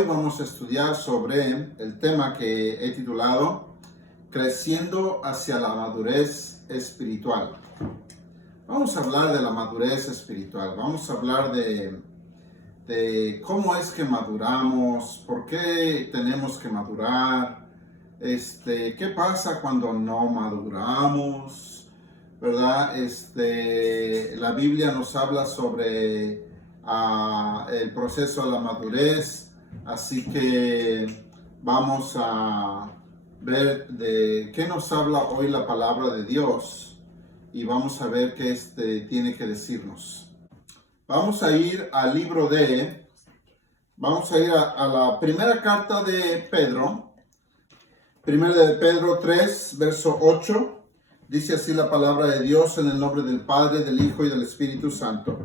hoy vamos a estudiar sobre el tema que he titulado Creciendo hacia la madurez espiritual. Vamos a hablar de la madurez espiritual, vamos a hablar de cómo es que maduramos, por qué tenemos que madurar, qué pasa cuando no maduramos, ¿verdad? La Biblia nos habla sobre el proceso de la madurez, así que vamos a ver de qué nos habla hoy la palabra de Dios y vamos a ver qué tiene que decirnos. Vamos a ir al libro vamos a ir a la primera carta de Pedro, primera de Pedro 3, verso 8. Dice así la palabra de Dios en el nombre del Padre, del Hijo y del Espíritu Santo.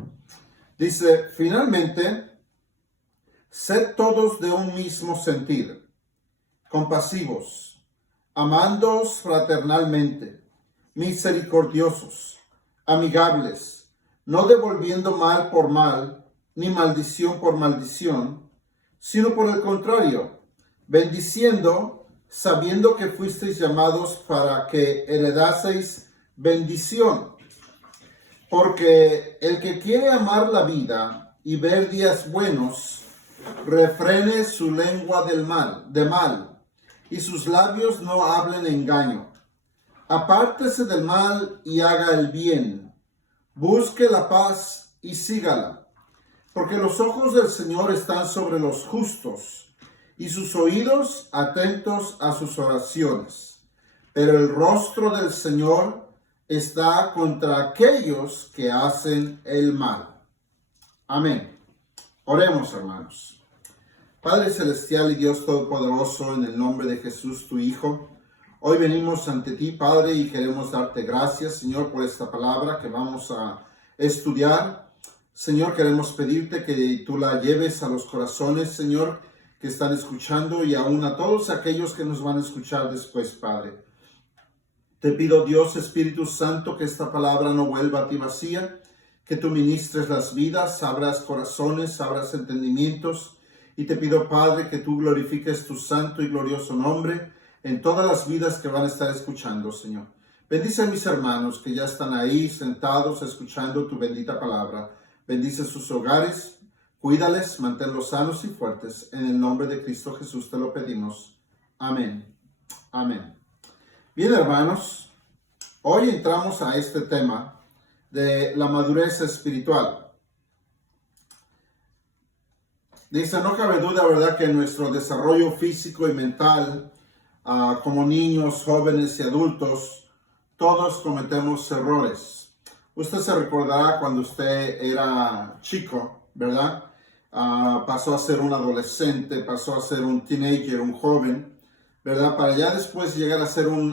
Dice, finalmente, sed todos de un mismo sentir, compasivos, amándoos fraternalmente, misericordiosos, amigables, no devolviendo mal por mal, ni maldición por maldición, sino por el contrario, bendiciendo, sabiendo que fuisteis llamados para que heredaseis bendición. Porque el que quiere amar la vida y ver días buenos, refrene su lengua de mal, y sus labios no hablen engaño. Apártese del mal y haga el bien. Busque la paz y sígala. Porque los ojos del Señor están sobre los justos, y sus oídos atentos a sus oraciones. Pero el rostro del Señor está contra aquellos que hacen el mal. Amén. Oremos, hermanos. Padre celestial y Dios todopoderoso, en el nombre de Jesús, tu Hijo, hoy venimos ante ti, Padre, y queremos darte gracias, Señor, por esta palabra que vamos a estudiar. Señor, queremos pedirte que tú la lleves a los corazones, Señor, que están escuchando y aún a todos aquellos que nos van a escuchar después, Padre. Te pido, Dios, Espíritu Santo, que esta palabra no vuelva a ti vacía, que tú ministres las vidas, abras corazones, abras entendimientos, y te pido, Padre, que tú glorifiques tu santo y glorioso nombre en todas las vidas que van a estar escuchando, Señor. Bendice a mis hermanos que ya están ahí sentados escuchando tu bendita palabra. Bendice sus hogares, cuídales, manténlos sanos y fuertes. En el nombre de Cristo Jesús te lo pedimos. Amén. Amén. Bien, hermanos, hoy entramos a este tema de la madurez espiritual. Dice, no cabe duda, ¿verdad?, que nuestro desarrollo físico y mental, como niños, jóvenes y adultos, todos cometemos errores. Usted se recordará cuando usted era chico, ¿verdad? Pasó a ser un adolescente, pasó a ser un teenager, un joven, ¿verdad? Para ya después llegar a ser un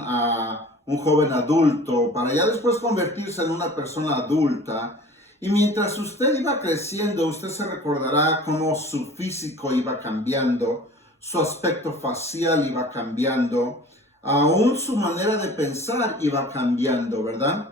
joven adulto, para ya después convertirse en una persona adulta. Y mientras usted iba creciendo, usted se recordará cómo su físico iba cambiando, su aspecto facial iba cambiando, aún su manera de pensar iba cambiando, ¿verdad?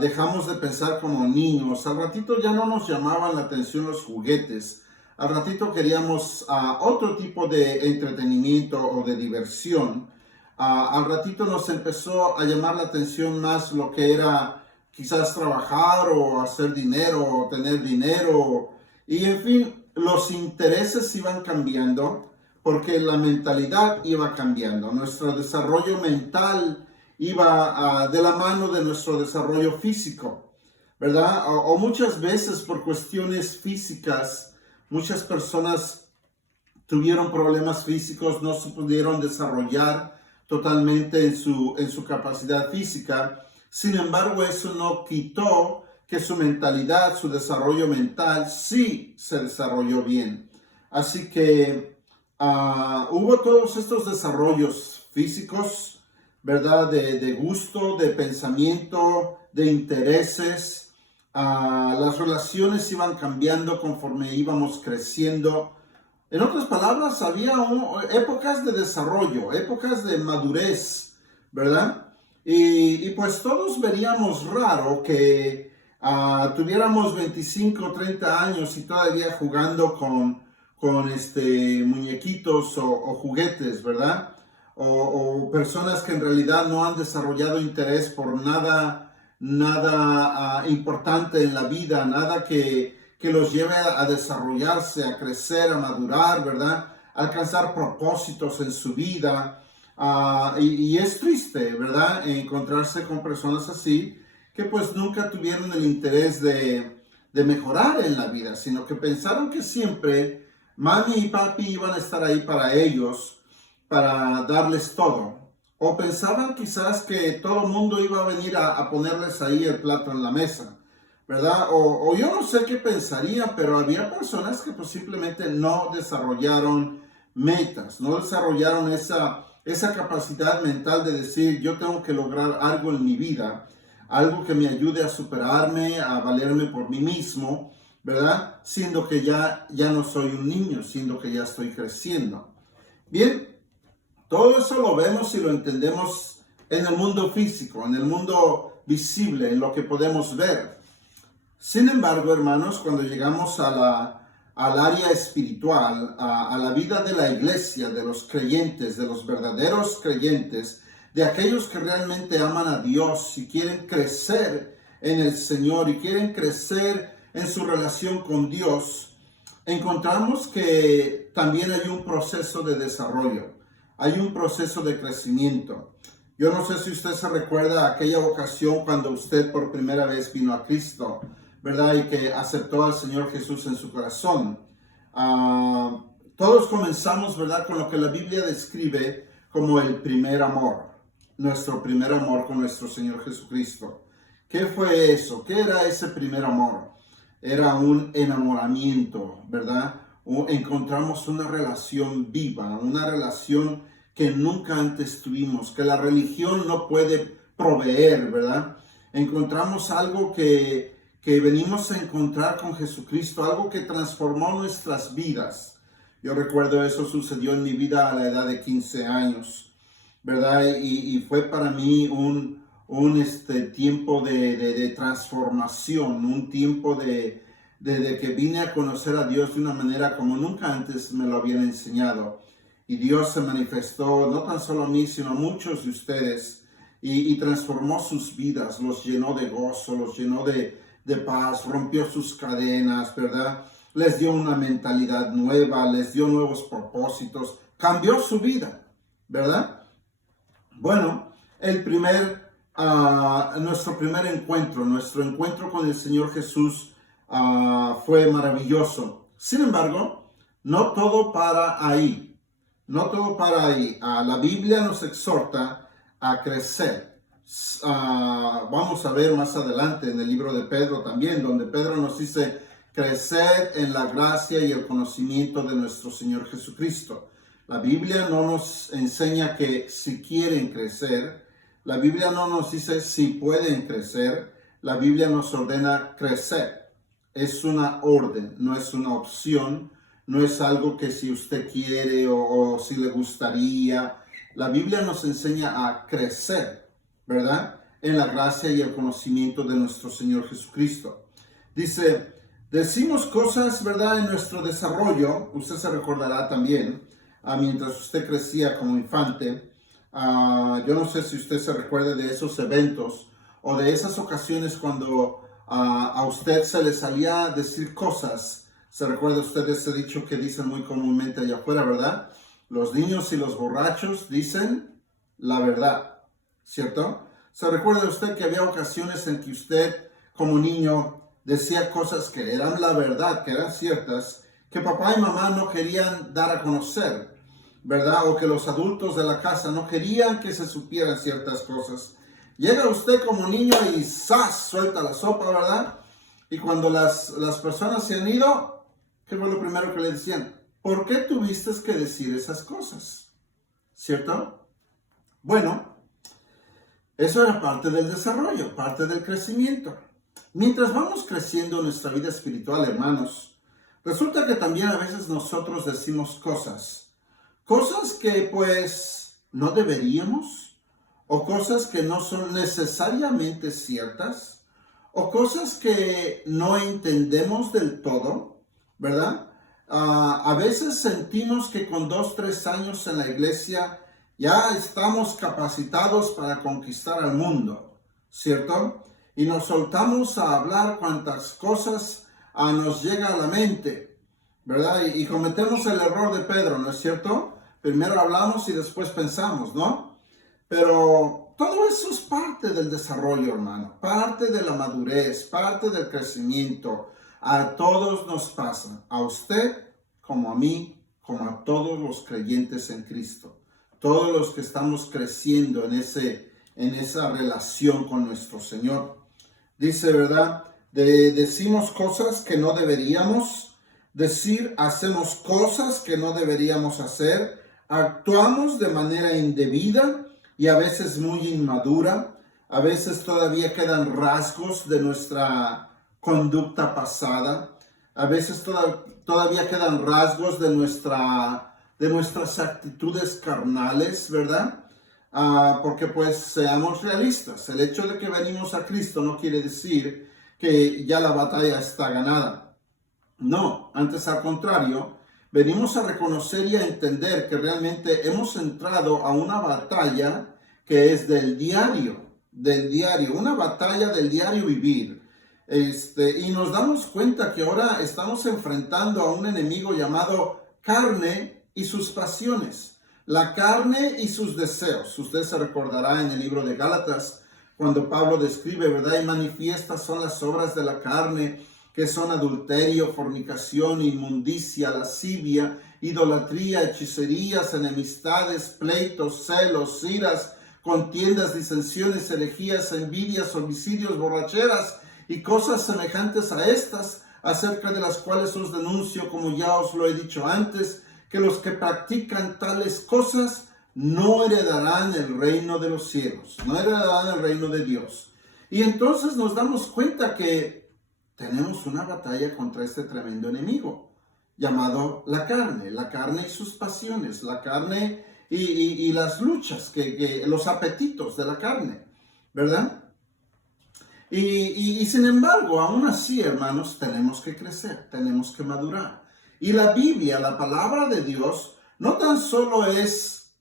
Dejamos de pensar como niños. Al ratito ya no nos llamaban la atención los juguetes. Al ratito queríamos otro tipo de entretenimiento o de diversión. Al ratito nos empezó a llamar la atención más lo que era quizás trabajar o hacer dinero o tener dinero. Y en fin, los intereses iban cambiando porque la mentalidad iba cambiando. Nuestro desarrollo mental iba de la mano de nuestro desarrollo físico, ¿verdad? O muchas veces por cuestiones físicas, muchas personas tuvieron problemas físicos, no se pudieron desarrollar totalmente en su capacidad física. Sin embargo, eso no quitó que su mentalidad, su desarrollo mental, sí se desarrolló bien. Así que hubo todos estos desarrollos físicos, ¿verdad? De gusto, de pensamiento, de intereses. Las relaciones iban cambiando conforme íbamos creciendo. En otras palabras, había épocas de desarrollo, épocas de madurez, ¿verdad? Y pues todos veríamos raro que tuviéramos 25, 30 años y todavía jugando con muñequitos o juguetes, ¿verdad? O personas que en realidad no han desarrollado interés por nada importante en la vida, nada que los lleve a desarrollarse, a crecer, a madurar, ¿verdad? A alcanzar propósitos en su vida. Y es triste, ¿verdad? Encontrarse con personas así que pues nunca tuvieron el interés de mejorar en la vida, sino que pensaron que siempre mami y papi iban a estar ahí para ellos, para darles todo. O pensaban quizás que todo el mundo iba a venir a ponerles ahí el plato en la mesa, ¿verdad? O yo no sé qué pensarían, pero había personas que pues simplemente no desarrollaron metas, no desarrollaron esa capacidad mental de decir, yo tengo que lograr algo en mi vida, algo que me ayude a superarme, a valerme por mí mismo, ¿verdad? Siendo que ya no soy un niño, siendo que ya estoy creciendo. Bien, todo eso lo vemos y lo entendemos en el mundo físico, en el mundo visible, en lo que podemos ver. Sin embargo, hermanos, cuando llegamos al área espiritual, a la vida de la iglesia, de los creyentes, de los verdaderos creyentes, de aquellos que realmente aman a Dios y quieren crecer en el Señor y quieren crecer en su relación con Dios, encontramos que también hay un proceso de desarrollo, hay un proceso de crecimiento. Yo no sé si usted se recuerda aquella ocasión cuando usted por primera vez vino a Cristo, ¿verdad? Y que aceptó al Señor Jesús en su corazón. Todos comenzamos, ¿verdad? Con lo que la Biblia describe como el primer amor. Nuestro primer amor con nuestro Señor Jesucristo. ¿Qué fue eso? ¿Qué era ese primer amor? Era un enamoramiento, ¿verdad? Encontramos una relación viva, una relación que nunca antes tuvimos, que la religión no puede proveer, ¿verdad? Encontramos algo que venimos a encontrar con Jesucristo, algo que transformó nuestras vidas. Yo recuerdo eso sucedió en mi vida a la edad de 15 años, ¿verdad? Y fue para mí un tiempo de transformación, un tiempo de que vine a conocer a Dios de una manera como nunca antes me lo habían enseñado. Y Dios se manifestó no tan solo a mí, sino a muchos de ustedes y transformó sus vidas, los llenó de gozo, los llenó de paz, rompió sus cadenas, ¿verdad? Les dio una mentalidad nueva, les dio nuevos propósitos, cambió su vida, ¿verdad? Bueno, nuestro primer encuentro, nuestro encuentro con el Señor Jesús fue maravilloso. Sin embargo, no todo para ahí. No todo para ahí. La Biblia nos exhorta a crecer. Vamos a ver más adelante en el libro de Pedro también, donde Pedro nos dice crecer en la gracia y el conocimiento de nuestro Señor Jesucristo. La Biblia no nos enseña que si quieren crecer, la Biblia no nos dice si pueden crecer, la Biblia nos ordena crecer. Es una orden, no es una opción, no es algo que si usted quiere o si le gustaría. La Biblia nos enseña a crecer, ¿verdad? En la gracia y el conocimiento de nuestro Señor Jesucristo. Dice, decimos cosas, ¿verdad? En nuestro desarrollo, usted se recordará también, mientras usted crecía como infante, yo no sé si usted se recuerda de esos eventos o de esas ocasiones cuando a usted se le salía a decir cosas. ¿Se recuerda usted de ese dicho que dicen muy comúnmente allá afuera, verdad? Los niños y los borrachos dicen la verdad, ¿cierto? ¿Se recuerda usted que había ocasiones en que usted como niño decía cosas que eran la verdad, que eran ciertas, que papá y mamá no querían dar a conocer, ¿verdad? O que los adultos de la casa no querían que se supieran ciertas cosas? Llega usted como niño y ¡zas! Suelta la sopa, ¿verdad? Y cuando las personas se han ido, ¿qué fue lo primero que le decían? ¿Por qué tuviste que decir esas cosas? ¿Cierto? Bueno, eso era parte del desarrollo, parte del crecimiento. Mientras vamos creciendo en nuestra vida espiritual, hermanos, resulta que también a veces nosotros decimos cosas que pues no deberíamos, o cosas que no son necesariamente ciertas, o cosas que no entendemos del todo, ¿verdad? A veces sentimos que con 2, 3 años en la iglesia ya estamos capacitados para conquistar al mundo, ¿cierto? Y nos soltamos a hablar cuantas cosas nos llega a la mente, ¿verdad? Y cometemos el error de Pedro, ¿no es cierto? Primero hablamos y después pensamos, ¿no? Pero todo eso es parte del desarrollo, hermano, parte de la madurez, parte del crecimiento. A todos nos pasa, a usted como a mí, como a todos los creyentes en Cristo. Todos los que estamos creciendo en esa relación con nuestro Señor. Dice, ¿verdad? Decimos cosas que no deberíamos decir, hacemos cosas que no deberíamos hacer, actuamos de manera indebida y a veces muy inmadura. A veces todavía quedan rasgos de nuestra conducta pasada. A veces todavía quedan rasgos de nuestras actitudes carnales, ¿verdad? Porque pues seamos realistas. El hecho de que venimos a Cristo no quiere decir que ya la batalla está ganada. No, antes al contrario, venimos a reconocer y a entender que realmente hemos entrado a una batalla que es del diario, una batalla del diario vivir. Y nos damos cuenta que ahora estamos enfrentando a un enemigo llamado carne y sus pasiones. La carne y sus deseos. Usted se recordará en el libro de Gálatas cuando Pablo describe, ¿verdad? Y manifiestas son las obras de la carne, que son adulterio, fornicación, inmundicia, lascivia, idolatría, hechicerías, enemistades, pleitos, celos, iras, contiendas, disensiones, herejías, envidias, homicidios, borracheras y cosas semejantes a estas, acerca de las cuales os denuncio, como ya os lo he dicho antes, que los que practican tales cosas no heredarán el reino de los cielos, no heredarán el reino de Dios. Y entonces nos damos cuenta que tenemos una batalla contra este tremendo enemigo, llamado la carne y sus pasiones, la carne y las luchas, los apetitos de la carne, ¿verdad? Y sin embargo, aún así, hermanos, tenemos que crecer, tenemos que madurar. Y la Biblia, la palabra de Dios, no tan solo es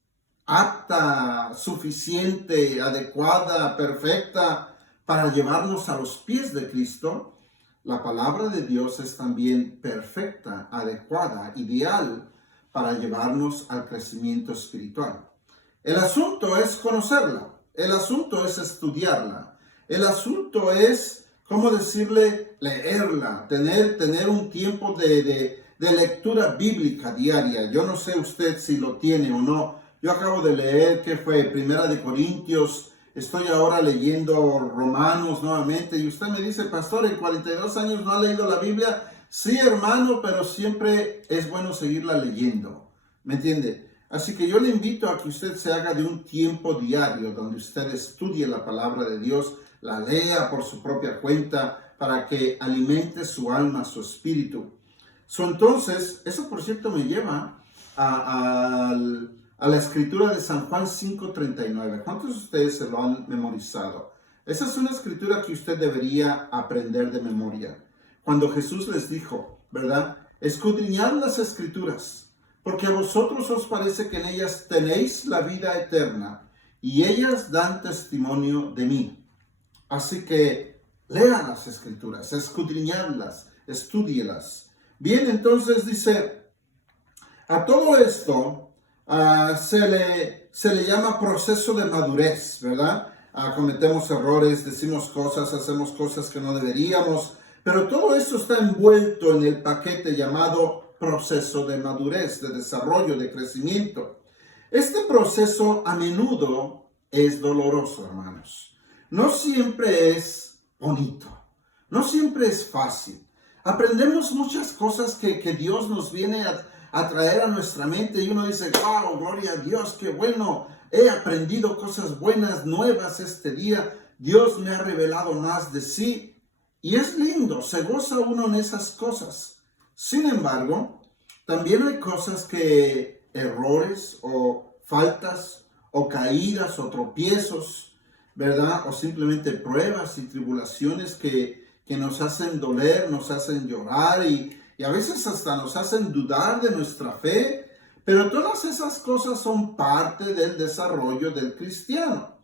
apta, suficiente, adecuada, perfecta para llevarnos a los pies de Cristo. La palabra de Dios es también perfecta, adecuada, ideal para llevarnos al crecimiento espiritual. El asunto es conocerla, el asunto es estudiarla, el asunto es, ¿cómo decirle? Leerla, tener un tiempo de lectura bíblica diaria. Yo no sé usted si lo tiene o no. Yo acabo de leer, ¿qué fue? Primera de Corintios. Estoy ahora leyendo Romanos nuevamente. Y usted me dice, pastor, en 42 años no ha leído la Biblia. Sí, hermano, pero siempre es bueno seguirla leyendo. ¿Me entiende? Así que yo le invito a que usted se haga de un tiempo diario donde usted estudie la palabra de Dios, la lea por su propia cuenta para que alimente su alma, su espíritu. Entonces, eso por cierto me lleva a la escritura de San Juan 5:39. ¿Cuántos de ustedes se lo han memorizado? Esa es una escritura que usted debería aprender de memoria. Cuando Jesús les dijo, ¿verdad? Escudriñad las escrituras, porque a vosotros os parece que en ellas tenéis la vida eterna, y ellas dan testimonio de mí. Así que lean las escrituras, escudriñadlas, estúdielas. Bien, entonces dice, a todo esto se le llama proceso de madurez, ¿verdad? Cometemos errores, decimos cosas, hacemos cosas que no deberíamos, pero todo esto está envuelto en el paquete llamado proceso de madurez, de desarrollo, de crecimiento. Este proceso a menudo es doloroso, hermanos. No siempre es bonito, no siempre es fácil. Aprendemos muchas cosas que Dios nos viene a traer a nuestra mente y uno dice, wow, gloria a Dios, qué bueno, he aprendido cosas buenas, nuevas este día, Dios me ha revelado más de sí. Y es lindo, se goza uno en esas cosas. Sin embargo, también hay cosas errores o faltas o caídas o tropiezos, ¿verdad? O simplemente pruebas y tribulaciones que nos hacen doler, nos hacen llorar y y a veces hasta nos hacen dudar de nuestra fe, pero todas esas cosas son parte del desarrollo del cristiano,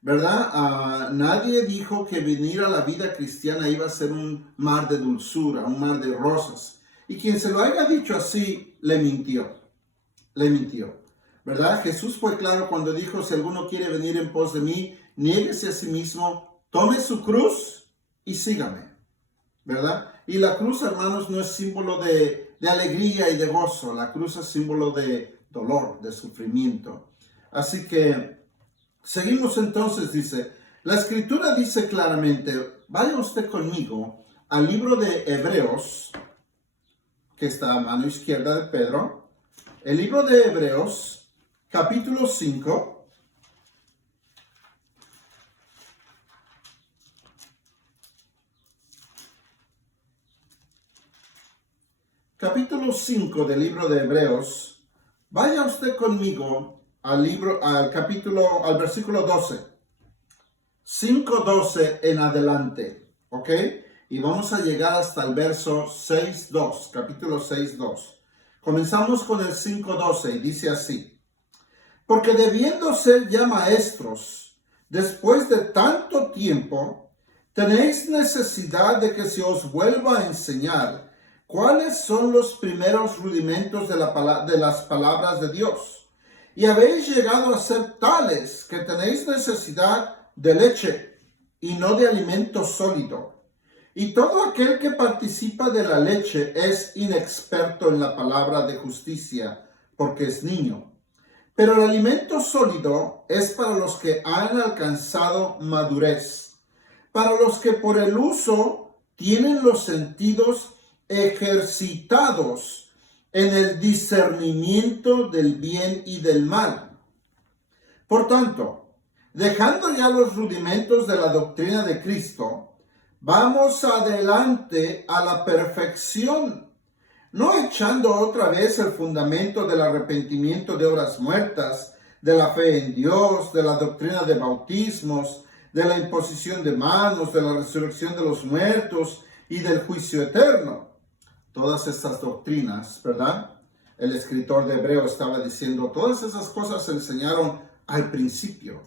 ¿verdad? Nadie dijo que venir a la vida cristiana iba a ser un mar de dulzura, un mar de rosas. Y quien se lo haya dicho así, le mintió, ¿verdad? Jesús fue claro cuando dijo, si alguno quiere venir en pos de mí, niéguese a sí mismo, tome su cruz y sígame, ¿verdad? Y la cruz, hermanos, no es símbolo de alegría y de gozo. La cruz es símbolo de dolor, de sufrimiento. Así que seguimos entonces, dice, la Escritura dice claramente, vaya usted conmigo al libro de Hebreos, que está a mano izquierda de Pedro, el libro de Hebreos, capítulo 5, capítulo 5 del libro de Hebreos, vaya usted conmigo al versículo 12. 5:12 en adelante, ¿ok? Y vamos a llegar hasta el verso 6:2, capítulo 6:2. Comenzamos con el 5:12 y dice así: porque debiendo ser ya maestros, después de tanto tiempo, tenéis necesidad de que se os vuelva a enseñar cuáles son los primeros rudimentos de las palabras de Dios. Y habéis llegado a ser tales que tenéis necesidad de leche y no de alimento sólido. Y todo aquel que participa de la leche es inexperto en la palabra de justicia, porque es niño. Pero el alimento sólido es para los que han alcanzado madurez, para los que por el uso tienen los sentidos ejercitados en el discernimiento del bien y del mal. Por tanto, dejando ya los rudimentos de la doctrina de Cristo, vamos adelante a la perfección, no echando otra vez el fundamento del arrepentimiento de obras muertas, de la fe en Dios, de la doctrina de bautismos, de la imposición de manos, de la resurrección de los muertos y del juicio eterno. Todas estas doctrinas, ¿verdad? El escritor de Hebreos estaba diciendo, todas esas cosas se enseñaron al principio.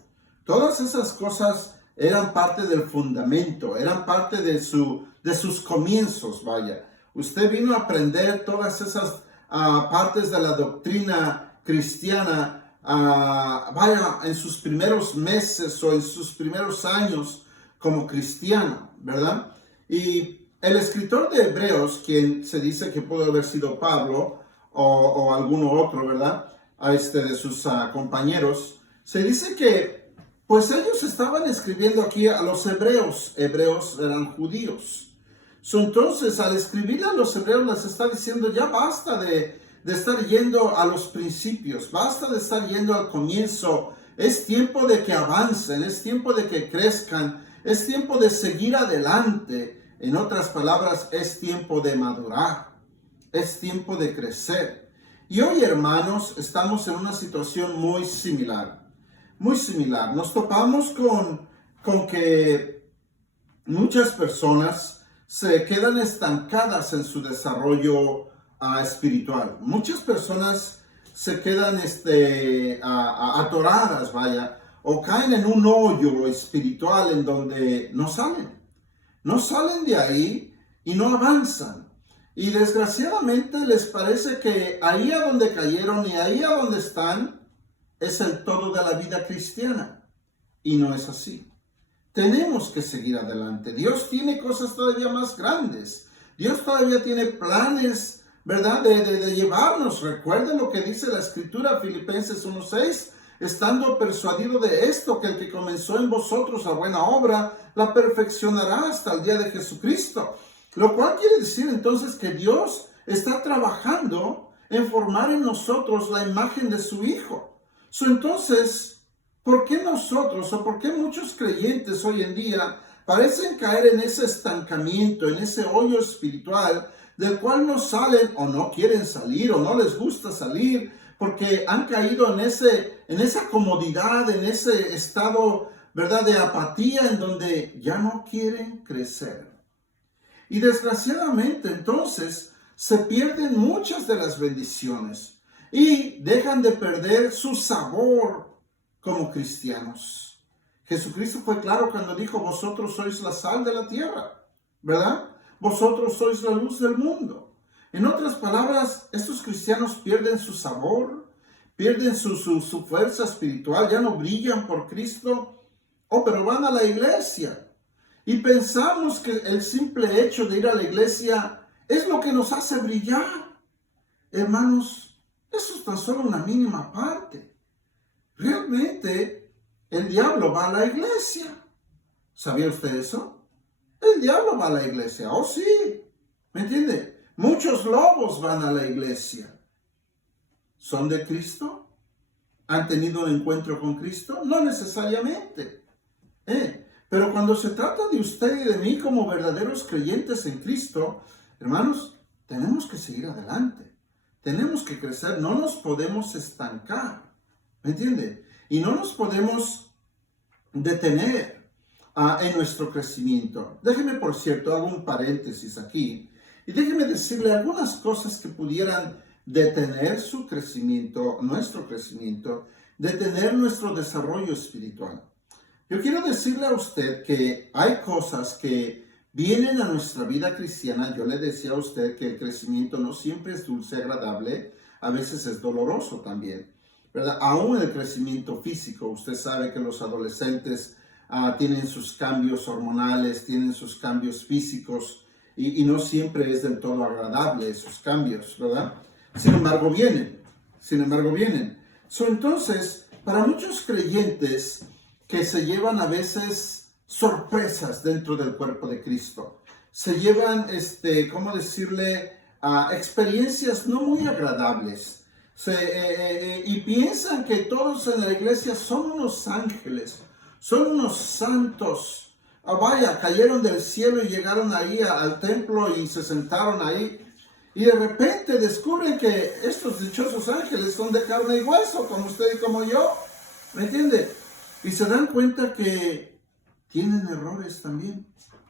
Todas esas cosas eran parte del fundamento, eran parte de sus comienzos, vaya. Usted vino a aprender todas esas partes de la doctrina cristiana, vaya, en sus primeros meses o en sus primeros años como cristiano, ¿verdad? Y el escritor de Hebreos, quien se dice que pudo haber sido Pablo o alguno otro, ¿verdad? De sus compañeros, se dice que pues ellos estaban escribiendo aquí a los hebreos. Hebreos eran judíos. Entonces, al escribirle a los hebreos, les está diciendo, ya basta de estar yendo a los principios, basta de estar yendo al comienzo. Es tiempo de que avancen, es tiempo de que crezcan, es tiempo de seguir adelante. En otras palabras, es tiempo de madurar, es tiempo de crecer. Y hoy, hermanos, estamos en una situación muy similar, muy similar. Nos topamos con que muchas personas se quedan estancadas en su desarrollo espiritual. Muchas personas se quedan atoradas, vaya, o caen en un hoyo espiritual en donde no salen. No salen de ahí y no avanzan. Y desgraciadamente les parece que ahí a donde cayeron y ahí a donde están es el todo de la vida cristiana. Y no es así. Tenemos que seguir adelante. Dios tiene cosas todavía más grandes. Dios todavía tiene planes, ¿verdad? De llevarnos. Recuerden lo que dice la Escritura, Filipenses 1:6. Estando persuadido de esto, que el que comenzó en vosotros la buena obra, la perfeccionará hasta el día de Jesucristo. Lo cual quiere decir entonces que Dios está trabajando en formar en nosotros la imagen de su Hijo. Entonces, ¿por qué nosotros o por qué muchos creyentes hoy en día parecen caer en ese estancamiento, en ese hoyo espiritual del cual no salen o no quieren salir o no les gusta salir? Porque han caído en esa comodidad, en ese estado, ¿verdad?, de apatía, en donde ya no quieren crecer. Y desgraciadamente, entonces, se pierden muchas de las bendiciones y dejan de perder su sabor como cristianos. Jesucristo fue claro cuando dijo, vosotros sois la sal de la tierra, ¿verdad? Vosotros sois la luz del mundo. En otras palabras, estos cristianos pierden su sabor, pierden su fuerza espiritual, ya no brillan por Cristo. Pero van a la iglesia y pensamos que el simple hecho de ir a la iglesia es lo que nos hace brillar. Hermanos, eso es tan solo una mínima parte. Realmente, el diablo va a la iglesia. ¿Sabía usted eso? El diablo va a la iglesia. Oh, sí. ¿Me entiende? Muchos lobos van a la iglesia. ¿Son de Cristo? ¿Han tenido un encuentro con Cristo? No necesariamente. Pero cuando se trata de usted y de mí como verdaderos creyentes en Cristo, hermanos, tenemos que seguir adelante. Tenemos que crecer. No nos podemos estancar. ¿Me entiende? Y no nos podemos detener en nuestro crecimiento. Déjeme, por cierto, hago un paréntesis aquí. Y déjeme decirle algunas cosas que pudieran detener su crecimiento, nuestro crecimiento, detener nuestro desarrollo espiritual. Yo quiero decirle a usted que hay cosas que vienen a nuestra vida cristiana. Yo le decía a usted que el crecimiento no siempre es dulce, agradable, a veces es doloroso también, ¿verdad? Aún el crecimiento físico, usted sabe que los adolescentes tienen sus cambios hormonales, tienen sus cambios físicos y no siempre es del todo agradable esos cambios, ¿verdad? Sin embargo vienen. Entonces, para muchos creyentes que se llevan a veces sorpresas dentro del cuerpo de Cristo, se llevan, ¿cómo decirle? Experiencias no muy agradables. Y piensan que todos en la iglesia son unos ángeles, son unos santos. Vaya, cayeron del cielo y llegaron ahí al templo y se sentaron ahí. Y de repente descubren que estos dichosos ángeles son de carne y hueso, como usted y como yo. ¿Me entiende? Y se dan cuenta que tienen errores también,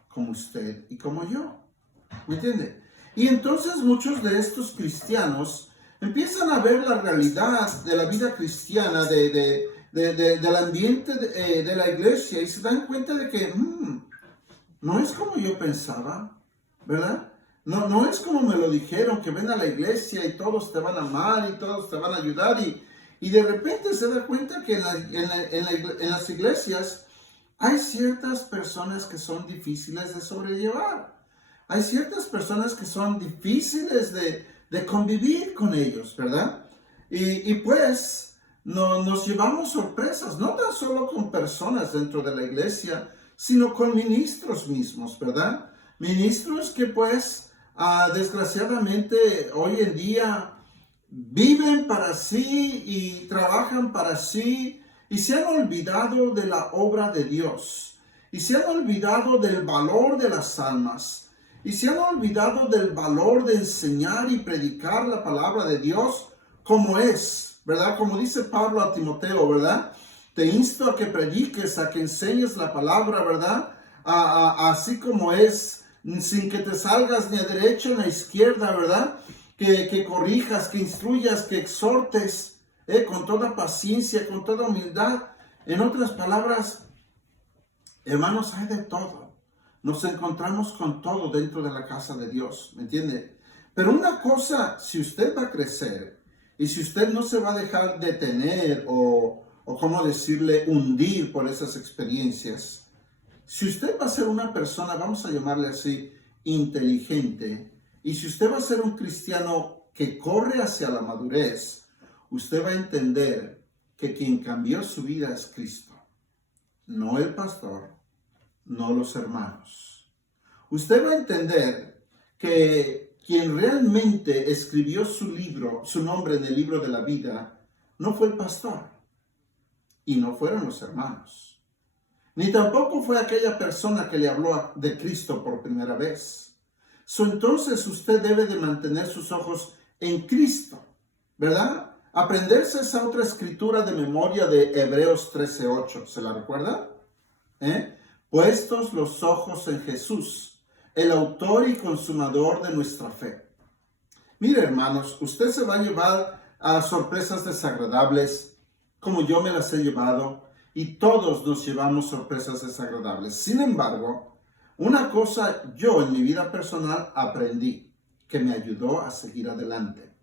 como usted y como yo. ¿Me entiende? Y entonces muchos de estos cristianos empiezan a ver la realidad de la vida cristiana, del ambiente de la iglesia, y se dan cuenta de que no es como yo pensaba, ¿verdad? No es como me lo dijeron, que ven a la iglesia y todos te van a amar y todos te van a ayudar. Y de repente se da cuenta que en las iglesias hay ciertas personas que son difíciles de sobrellevar. Hay ciertas personas que son difíciles de convivir con ellos, ¿verdad? Y pues nos llevamos sorpresas, no tan solo con personas dentro de la iglesia, sino con ministros mismos, ¿verdad? Ministros que pues desgraciadamente hoy en día viven para sí y trabajan para sí y se han olvidado de la obra de Dios y se han olvidado del valor de las almas y se han olvidado del valor de enseñar y predicar la palabra de Dios como es, ¿verdad? Como dice Pablo a Timoteo, ¿verdad? Te insto a que prediques, a que enseñes la palabra, ¿verdad? Así como es, sin que te salgas ni a derecha ni a izquierda, ¿verdad? Que corrijas, que instruyas, que exhortes, con toda paciencia, con toda humildad. En otras palabras, hermanos, hay de todo. Nos encontramos con todo dentro de la casa de Dios, ¿me entiende? Pero una cosa, si usted va a crecer y si usted no se va a dejar detener o cómo decirle, hundir por esas experiencias, si usted va a ser una persona, vamos a llamarle así, inteligente, y si usted va a ser un cristiano que corre hacia la madurez, usted va a entender que quien cambió su vida es Cristo, no el pastor, no los hermanos. Usted va a entender que quien realmente escribió su libro, su nombre en el libro de la vida, no fue el pastor y no fueron los hermanos. Ni tampoco fue aquella persona que le habló de Cristo por primera vez. Entonces usted debe de mantener sus ojos en Cristo, ¿verdad? Aprenderse esa otra escritura de memoria de Hebreos 13:8, ¿se la recuerda? Puestos los ojos en Jesús, el autor y consumador de nuestra fe. Mire, hermanos, usted se va a llevar a sorpresas desagradables como yo me las he llevado y todos nos llevamos sorpresas desagradables. Sin embargo, una cosa yo en mi vida personal aprendí que me ayudó a seguir adelante.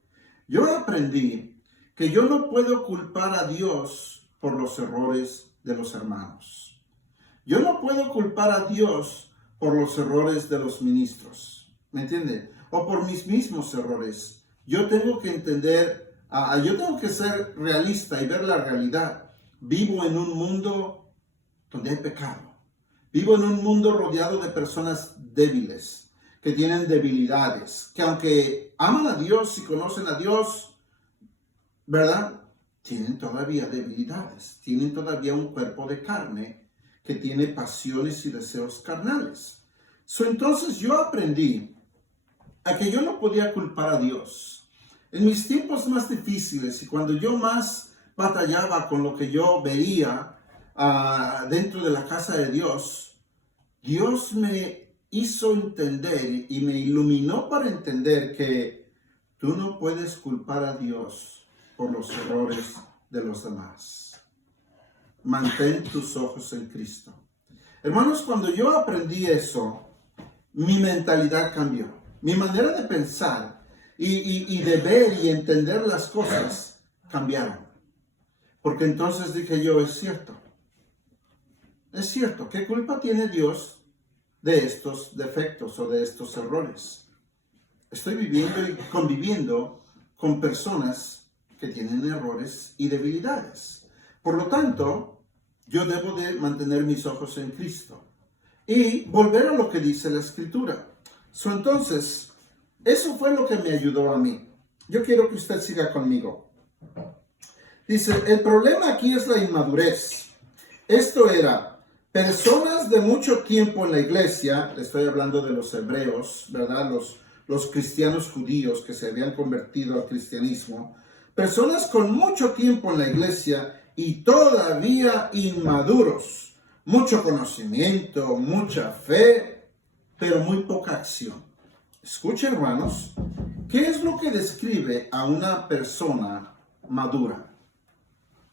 Yo aprendí que yo no puedo culpar a Dios por los errores de los hermanos. Yo no puedo culpar a Dios por los errores de los ministros, ¿me entiende? O por mis mismos errores. Yo tengo que entender, yo tengo que ser realista y ver la realidad. Vivo en un mundo donde hay pecado. Vivo en un mundo rodeado de personas débiles, que tienen debilidades, que aunque aman a Dios y conocen a Dios, ¿verdad? Tienen todavía debilidades, tienen todavía un cuerpo de carne que tiene pasiones y deseos carnales. Entonces yo aprendí a que yo no podía culpar a Dios. En mis tiempos más difíciles y cuando yo más batallaba con lo que yo veía dentro de la casa de Dios, Dios me hizo entender y me iluminó para entender que tú no puedes culpar a Dios por los errores de los demás. Mantén tus ojos en Cristo. Hermanos, cuando yo aprendí eso, mi mentalidad cambió. Mi manera de pensar y de ver y entender las cosas cambiaron. Porque entonces dije yo, es cierto, ¿qué culpa tiene Dios de estos defectos o de estos errores? Estoy viviendo y conviviendo con personas que tienen errores y debilidades. Por lo tanto, yo debo de mantener mis ojos en Cristo y volver a lo que dice la Escritura. Entonces, eso fue lo que me ayudó a mí. Yo quiero que usted siga conmigo. Dice, el problema aquí es la inmadurez. Esto era personas de mucho tiempo en la iglesia, le estoy hablando de los hebreos, ¿verdad? Los cristianos judíos que se habían convertido al cristianismo. Personas con mucho tiempo en la iglesia y todavía inmaduros. Mucho conocimiento, mucha fe, pero muy poca acción. Escuchen, hermanos, ¿qué es lo que describe a una persona madura?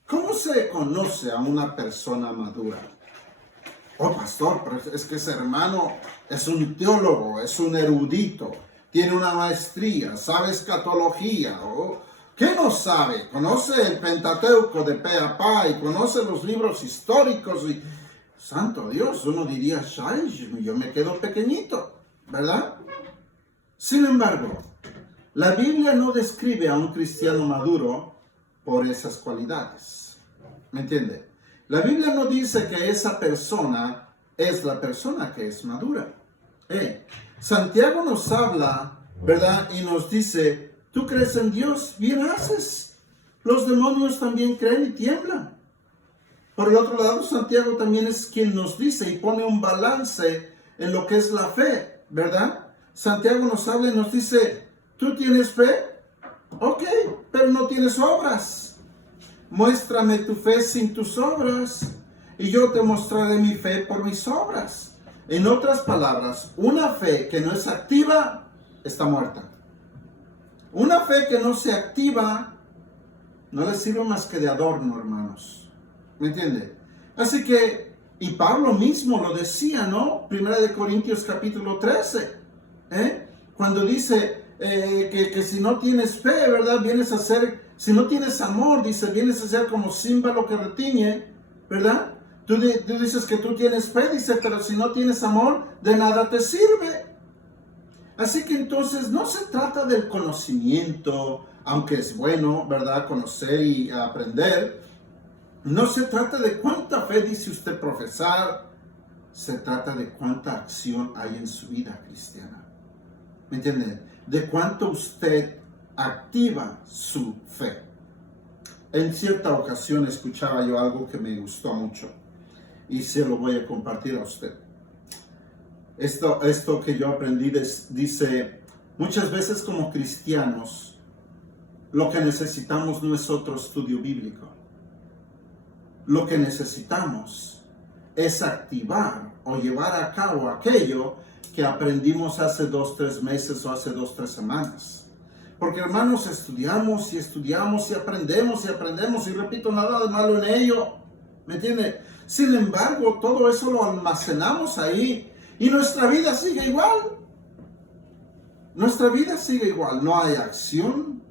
¿Cómo se conoce a una persona madura? Oh, pastor, pero es que ese hermano es un teólogo, es un erudito, tiene una maestría, sabe escatología. Oh, ¿qué no sabe? Conoce el Pentateuco de pe a pa y conoce los libros históricos y... Santo Dios, uno diría, yo me quedo pequeñito, ¿verdad? Sin embargo, la Biblia no describe a un cristiano maduro por esas cualidades. ¿Me entiende? La Biblia no dice que esa persona es la persona que es madura. Santiago nos habla, ¿verdad? Y nos dice, tú crees en Dios, bien haces. Los demonios también creen y tiemblan. Por el otro lado, Santiago también es quien nos dice y pone un balance en lo que es la fe, ¿verdad? Santiago nos habla y nos dice, ¿tú tienes fe? Ok, pero no tienes obras. Muéstrame tu fe sin tus obras y yo te mostraré mi fe por mis obras. En otras palabras, una fe que no es activa está muerta. Una fe que no se activa no le sirve más que de adorno, hermanos. ¿Me entiende? Así que, y Pablo mismo lo decía, ¿no? Primera de Corintios capítulo 13, cuando dice que si no tienes fe, ¿verdad? Vienes a ser, si no tienes amor, dice, vienes a ser como címbalo que retiñe, ¿verdad? Tú dices que tú tienes fe, dice, pero si no tienes amor, de nada te sirve. Así que entonces no se trata del conocimiento, aunque es bueno, ¿verdad? Conocer y aprender. No se trata de cuánta fe dice usted profesar, se trata de cuánta acción hay en su vida cristiana. ¿Me entiende? De cuánto usted activa su fe. En cierta ocasión escuchaba yo algo que me gustó mucho y se lo voy a compartir a usted. Esto que yo aprendí dice, muchas veces como cristianos, lo que necesitamos no es otro estudio bíblico. Lo que necesitamos es activar o llevar a cabo aquello que aprendimos hace 2-3 meses o hace 2-3 semanas. Porque hermanos, estudiamos y estudiamos y aprendemos y aprendemos y repito, nada de malo en ello. ¿Me entiende? Sin embargo, todo eso lo almacenamos ahí y nuestra vida sigue igual. Nuestra vida sigue igual. No hay acción,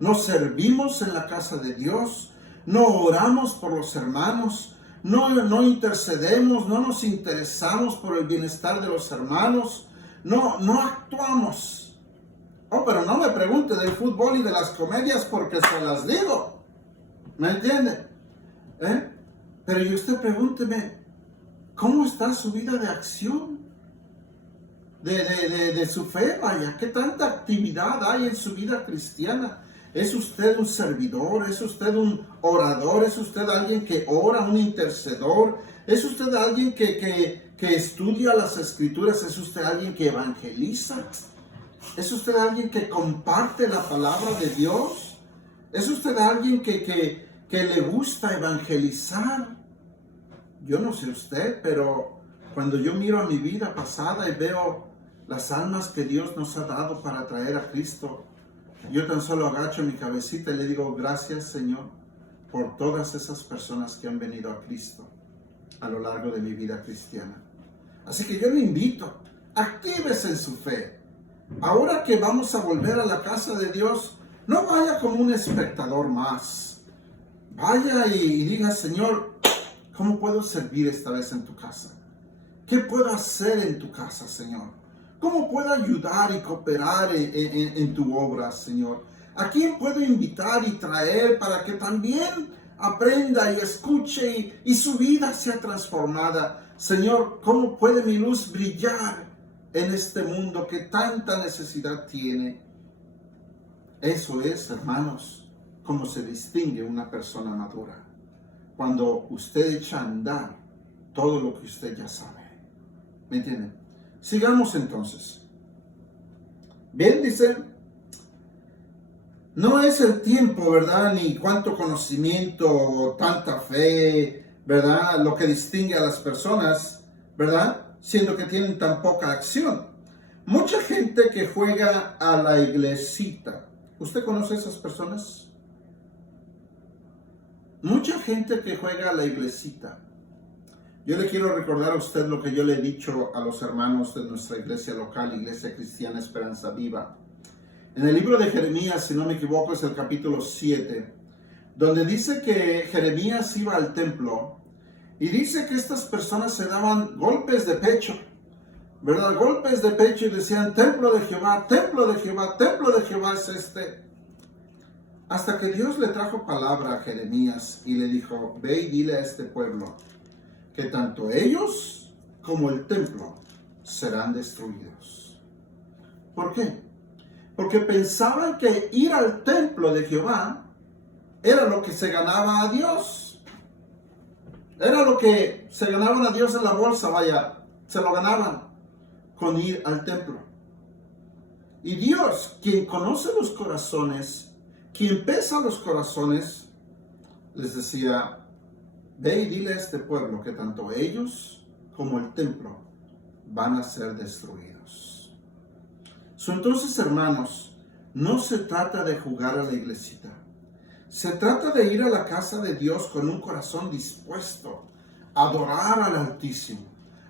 no servimos en la casa de Dios, no oramos por los hermanos, no intercedemos, no nos interesamos por el bienestar de los hermanos, no actuamos. Oh, pero no me pregunte del fútbol y de las comedias porque se las digo. ¿Me entiende? Pero y usted pregúnteme, ¿cómo está su vida de acción? De su fe, vaya, ¿qué tanta actividad hay en su vida cristiana? ¿Es usted un servidor? ¿Es usted un orador? ¿Es usted alguien que ora, un intercedor? ¿Es usted alguien que estudia las escrituras? ¿Es usted alguien que evangeliza? ¿Es usted alguien que comparte la palabra de Dios? ¿Es usted alguien que le gusta evangelizar? Yo no sé usted, pero cuando yo miro a mi vida pasada y veo las almas que Dios nos ha dado para traer a Cristo, yo tan solo agacho mi cabecita y le digo, gracias Señor, por todas esas personas que han venido a Cristo a lo largo de mi vida cristiana. Así que yo le invito, actívese en su fe. Ahora que vamos a volver a la casa de Dios, no vaya como un espectador más. Vaya y diga, Señor, ¿cómo puedo servir esta vez en tu casa? ¿Qué puedo hacer en tu casa, Señor? ¿Cómo puedo ayudar y cooperar en tu obra, Señor? ¿A quién puedo invitar y traer para que también aprenda y escuche y su vida sea transformada? Señor, ¿cómo puede mi luz brillar en este mundo que tanta necesidad tiene? Eso es, hermanos, como se distingue una persona madura. Cuando usted echa a andar todo lo que usted ya sabe. ¿Me entienden? Sigamos entonces. Bien, dice, no es el tiempo, ¿verdad? Ni cuánto conocimiento o tanta fe, ¿verdad? Lo que distingue a las personas, ¿verdad? Siendo que tienen tan poca acción. Mucha gente que juega a la iglesita. ¿Usted conoce a esas personas? Mucha gente que juega a la iglesita. Yo le quiero recordar a usted lo que yo le he dicho a los hermanos de nuestra iglesia local, Iglesia Cristiana Esperanza Viva. En el libro de Jeremías, si no me equivoco, es el capítulo 7, donde dice que Jeremías iba al templo y dice que estas personas se daban golpes de pecho, ¿verdad? Golpes de pecho y decían, templo de Jehová, templo de Jehová, templo de Jehová es este. Hasta que Dios le trajo palabra a Jeremías y le dijo, ve y dile a este pueblo que tanto ellos como el templo serán destruidos. ¿Por qué? Porque pensaban que ir al templo de Jehová era lo que se ganaba a Dios. Era lo que se ganaban a Dios en la bolsa, vaya, se lo ganaban con ir al templo. Y Dios, quien conoce los corazones, quien pesa los corazones, les decía, ve y dile a este pueblo que tanto ellos como el templo van a ser destruidos. Entonces, hermanos, no se trata de jugar a la iglesita. Se trata de ir a la casa de Dios con un corazón dispuesto a adorar al Altísimo,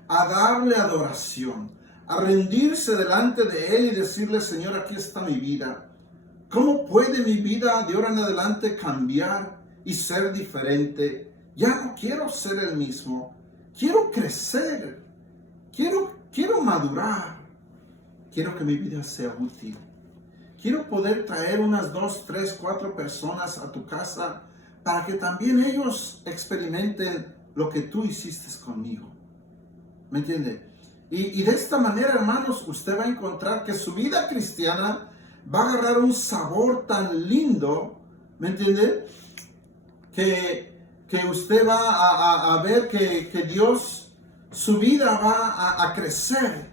a darle adoración, a rendirse delante de Él y decirle, Señor, aquí está mi vida. ¿Cómo puede mi vida de ahora en adelante cambiar y ser diferente? Ya no quiero ser el mismo. Quiero crecer. Quiero madurar. Quiero que mi vida sea útil. Quiero poder traer unas 2, 3, 4 personas a tu casa para que también ellos experimenten lo que tú hiciste conmigo. ¿Me entiende? Y de esta manera, hermanos, usted va a encontrar que su vida cristiana va a agarrar un sabor tan lindo, ¿me entiende? Que usted va a ver que Dios, su vida va a crecer.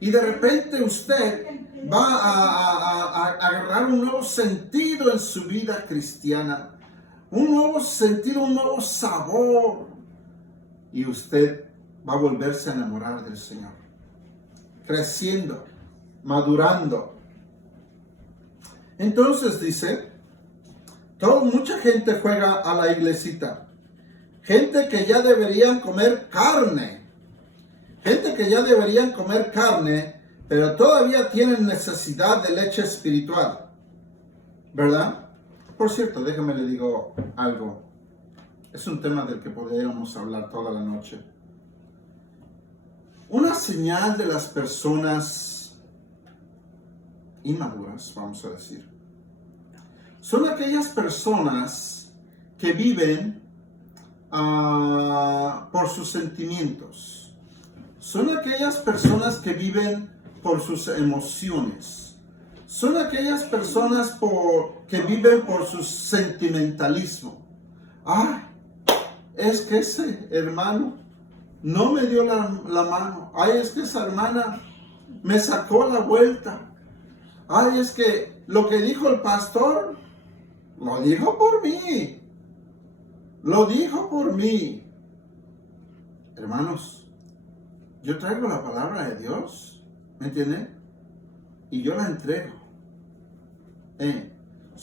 Y de repente usted va a agarrar un nuevo sentido en su vida cristiana. Un nuevo sentido, un nuevo sabor. Y usted va a volverse a enamorar del Señor. Creciendo, madurando. Entonces dice, mucha gente juega a la iglesita. Gente que ya deberían comer carne. Gente que ya deberían comer carne, pero todavía tienen necesidad de leche espiritual. ¿Verdad? Por cierto, déjame le digo algo. Es un tema del que podríamos hablar toda la noche. Una señal de las personas inmaduras, vamos a decir, son aquellas personas que viven por sus sentimientos. Son aquellas personas que viven por sus emociones. Son aquellas personas que viven por su sentimentalismo. Ay, es que ese hermano no me dio la mano. Ay, es que esa hermana me sacó la vuelta. Ay, es que lo que dijo el pastor, lo dijo por mí. Lo dijo por mí. Hermanos, yo traigo la palabra de Dios, ¿me entienden? Y yo la entrego.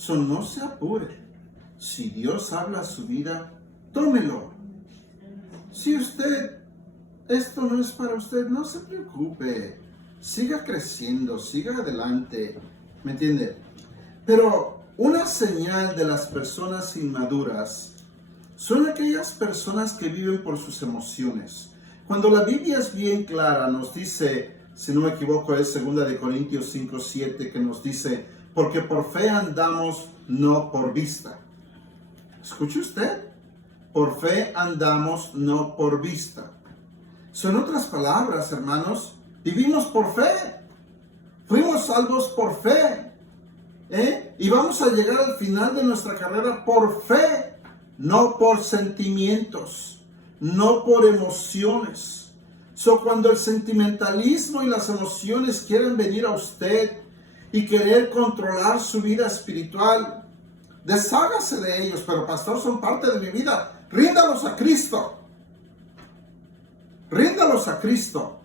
No se apure. Si Dios habla a su vida, tómelo. Si esto no es para usted, no se preocupe. Siga creciendo, siga adelante. ¿Me entiende? Pero una señal de las personas inmaduras son aquellas personas que viven por sus emociones. Cuando la Biblia es bien clara, nos dice, si no me equivoco, es 2 Corintios 5:7, que nos dice, porque por fe andamos, no por vista. ¿Escucha usted? Por fe andamos, no por vista. Son otras palabras, hermanos. Vivimos por fe. Fuimos salvos por fe. Y vamos a llegar al final de nuestra carrera por fe. No por sentimientos. No por emociones. Cuando el sentimentalismo y las emociones quieren venir a usted y querer controlar su vida espiritual, deshágase de ellos. Pero pastor, son parte de mi vida. Ríndalos a Cristo. Ríndalos a Cristo.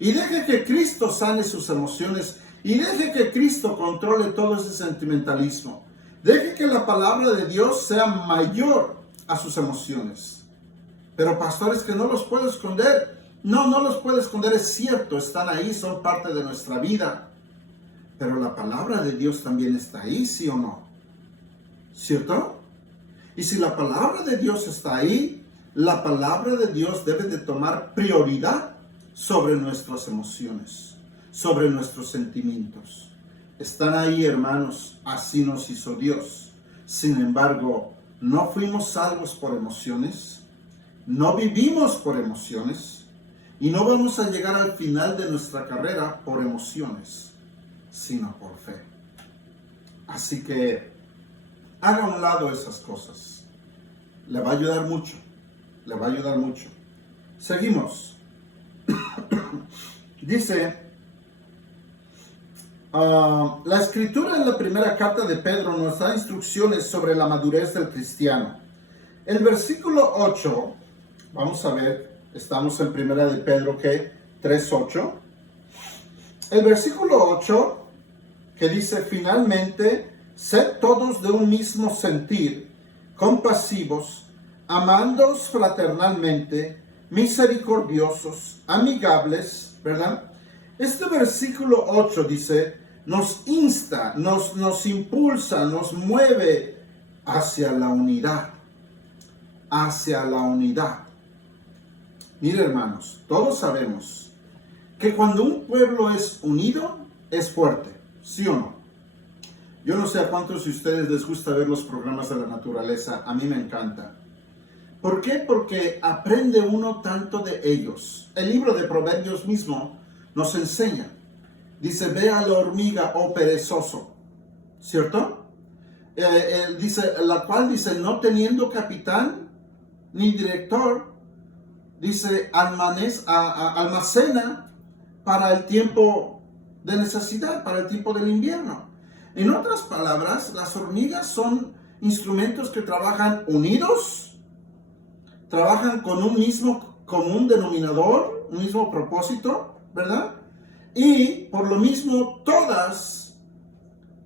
Y deje que Cristo sane sus emociones. Y deje que Cristo controle todo ese sentimentalismo. Deje que la palabra de Dios sea mayor a sus emociones. Pero pastores, que no los puedo esconder. No los puedo esconder, es cierto. Están ahí, son parte de nuestra vida. Pero la palabra de Dios también está ahí, ¿sí o no? ¿Cierto? Y si la palabra de Dios está ahí, la palabra de Dios debe de tomar prioridad sobre nuestras emociones, sobre nuestros sentimientos. Están ahí, hermanos, así nos hizo Dios. Sin embargo, no fuimos salvos por emociones, no vivimos por emociones y no vamos a llegar al final de nuestra carrera por emociones, sino por fe. Así que haga a un lado esas cosas. Le va a ayudar mucho. Le va a ayudar mucho. Seguimos. Dice, la escritura en la primera carta de Pedro nos da instrucciones sobre la madurez del cristiano. El versículo 8, vamos a ver, estamos en primera de Pedro, ¿qué? 3:8. El versículo 8, que dice, finalmente, sed todos de un mismo sentir, compasivos, amándoos fraternalmente, misericordiosos, amigables, ¿verdad? Este versículo 8 dice, nos insta, nos impulsa, nos mueve hacia la unidad. Hacia la unidad. Mire, hermanos, todos sabemos que cuando un pueblo es unido, es fuerte, ¿sí o no? Yo no sé a cuántos de ustedes les gusta ver los programas de la naturaleza, a mí me encanta. ¿Por qué? Porque aprende uno tanto de ellos. El libro de Proverbios mismo nos enseña. Dice, ve a la hormiga, oh perezoso. ¿Cierto? La cual dice, no teniendo capitán ni director, dice, almacena para el tiempo de necesidad, para el tiempo del invierno. En otras palabras, las hormigas son instrumentos que trabajan unidos, trabajan con un mismo común denominador, un mismo propósito, ¿verdad? Y por lo mismo todas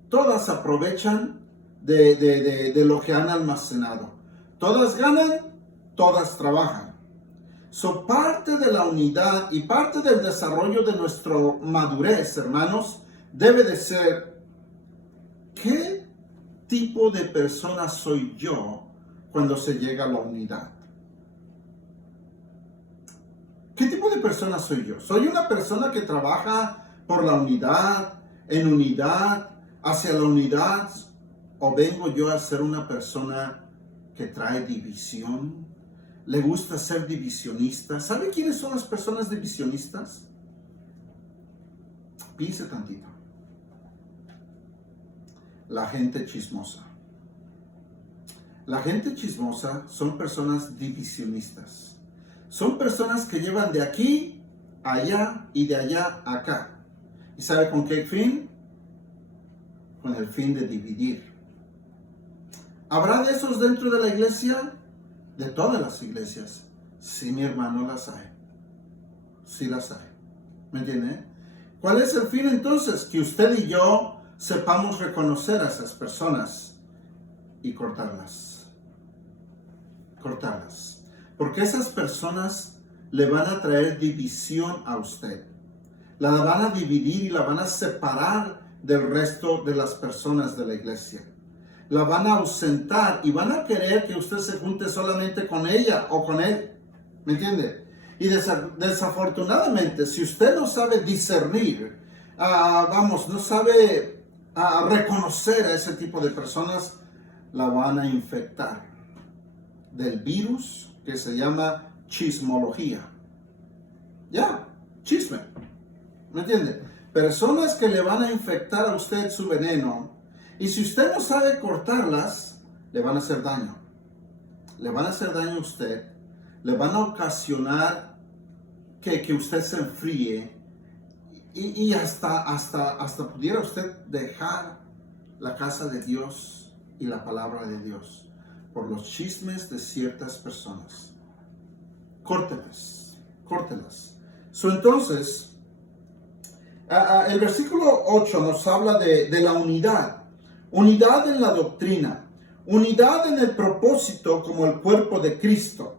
todas aprovechan de lo que han almacenado. Todas ganan, todas trabajan. So, parte de la unidad y parte del desarrollo de nuestra madurez, hermanos, debe de ser: ¿qué tipo de persona soy yo cuando se llega a la unidad? ¿Qué tipo de persona soy yo? ¿Soy una persona que trabaja por la unidad, en unidad, hacia la unidad? ¿O vengo yo a ser una persona que trae división? ¿Le gusta ser divisionista? ¿Sabe quiénes son las personas divisionistas? Piense tantito. La gente chismosa. La gente chismosa son personas divisionistas. Son personas que llevan de aquí a allá y de allá a acá. ¿Y sabe con qué fin? Con el fin de dividir. ¿Habrá de esos dentro de la iglesia? De todas las iglesias. Sí, mi hermano, las hay. Sí las hay. ¿Me entiende? ¿Cuál es el fin entonces? Que usted y yo sepamos reconocer a esas personas y cortarlas. Cortarlas. Porque esas personas le van a traer división a usted. La van a dividir y la van a separar del resto de las personas de la iglesia. La van a ausentar y van a querer que usted se junte solamente con ella o con él. ¿Me entiende? Y desafortunadamente, si usted no sabe discernir, no sabe reconocer a ese tipo de personas, la van a infectar del virus que se llama chismología. Chisme. ¿Me entiende? Personas que le van a infectar a usted su veneno. Y si usted no sabe cortarlas, le van a hacer daño. Le van a hacer daño a usted. Le van a ocasionar que usted se enfríe. Y hasta pudiera usted dejar la casa de Dios y la palabra de Dios por los chismes de ciertas personas. Córtelas. Entonces, el versículo 8 nos habla de la unidad. Unidad en la doctrina, unidad en el propósito como el cuerpo de Cristo.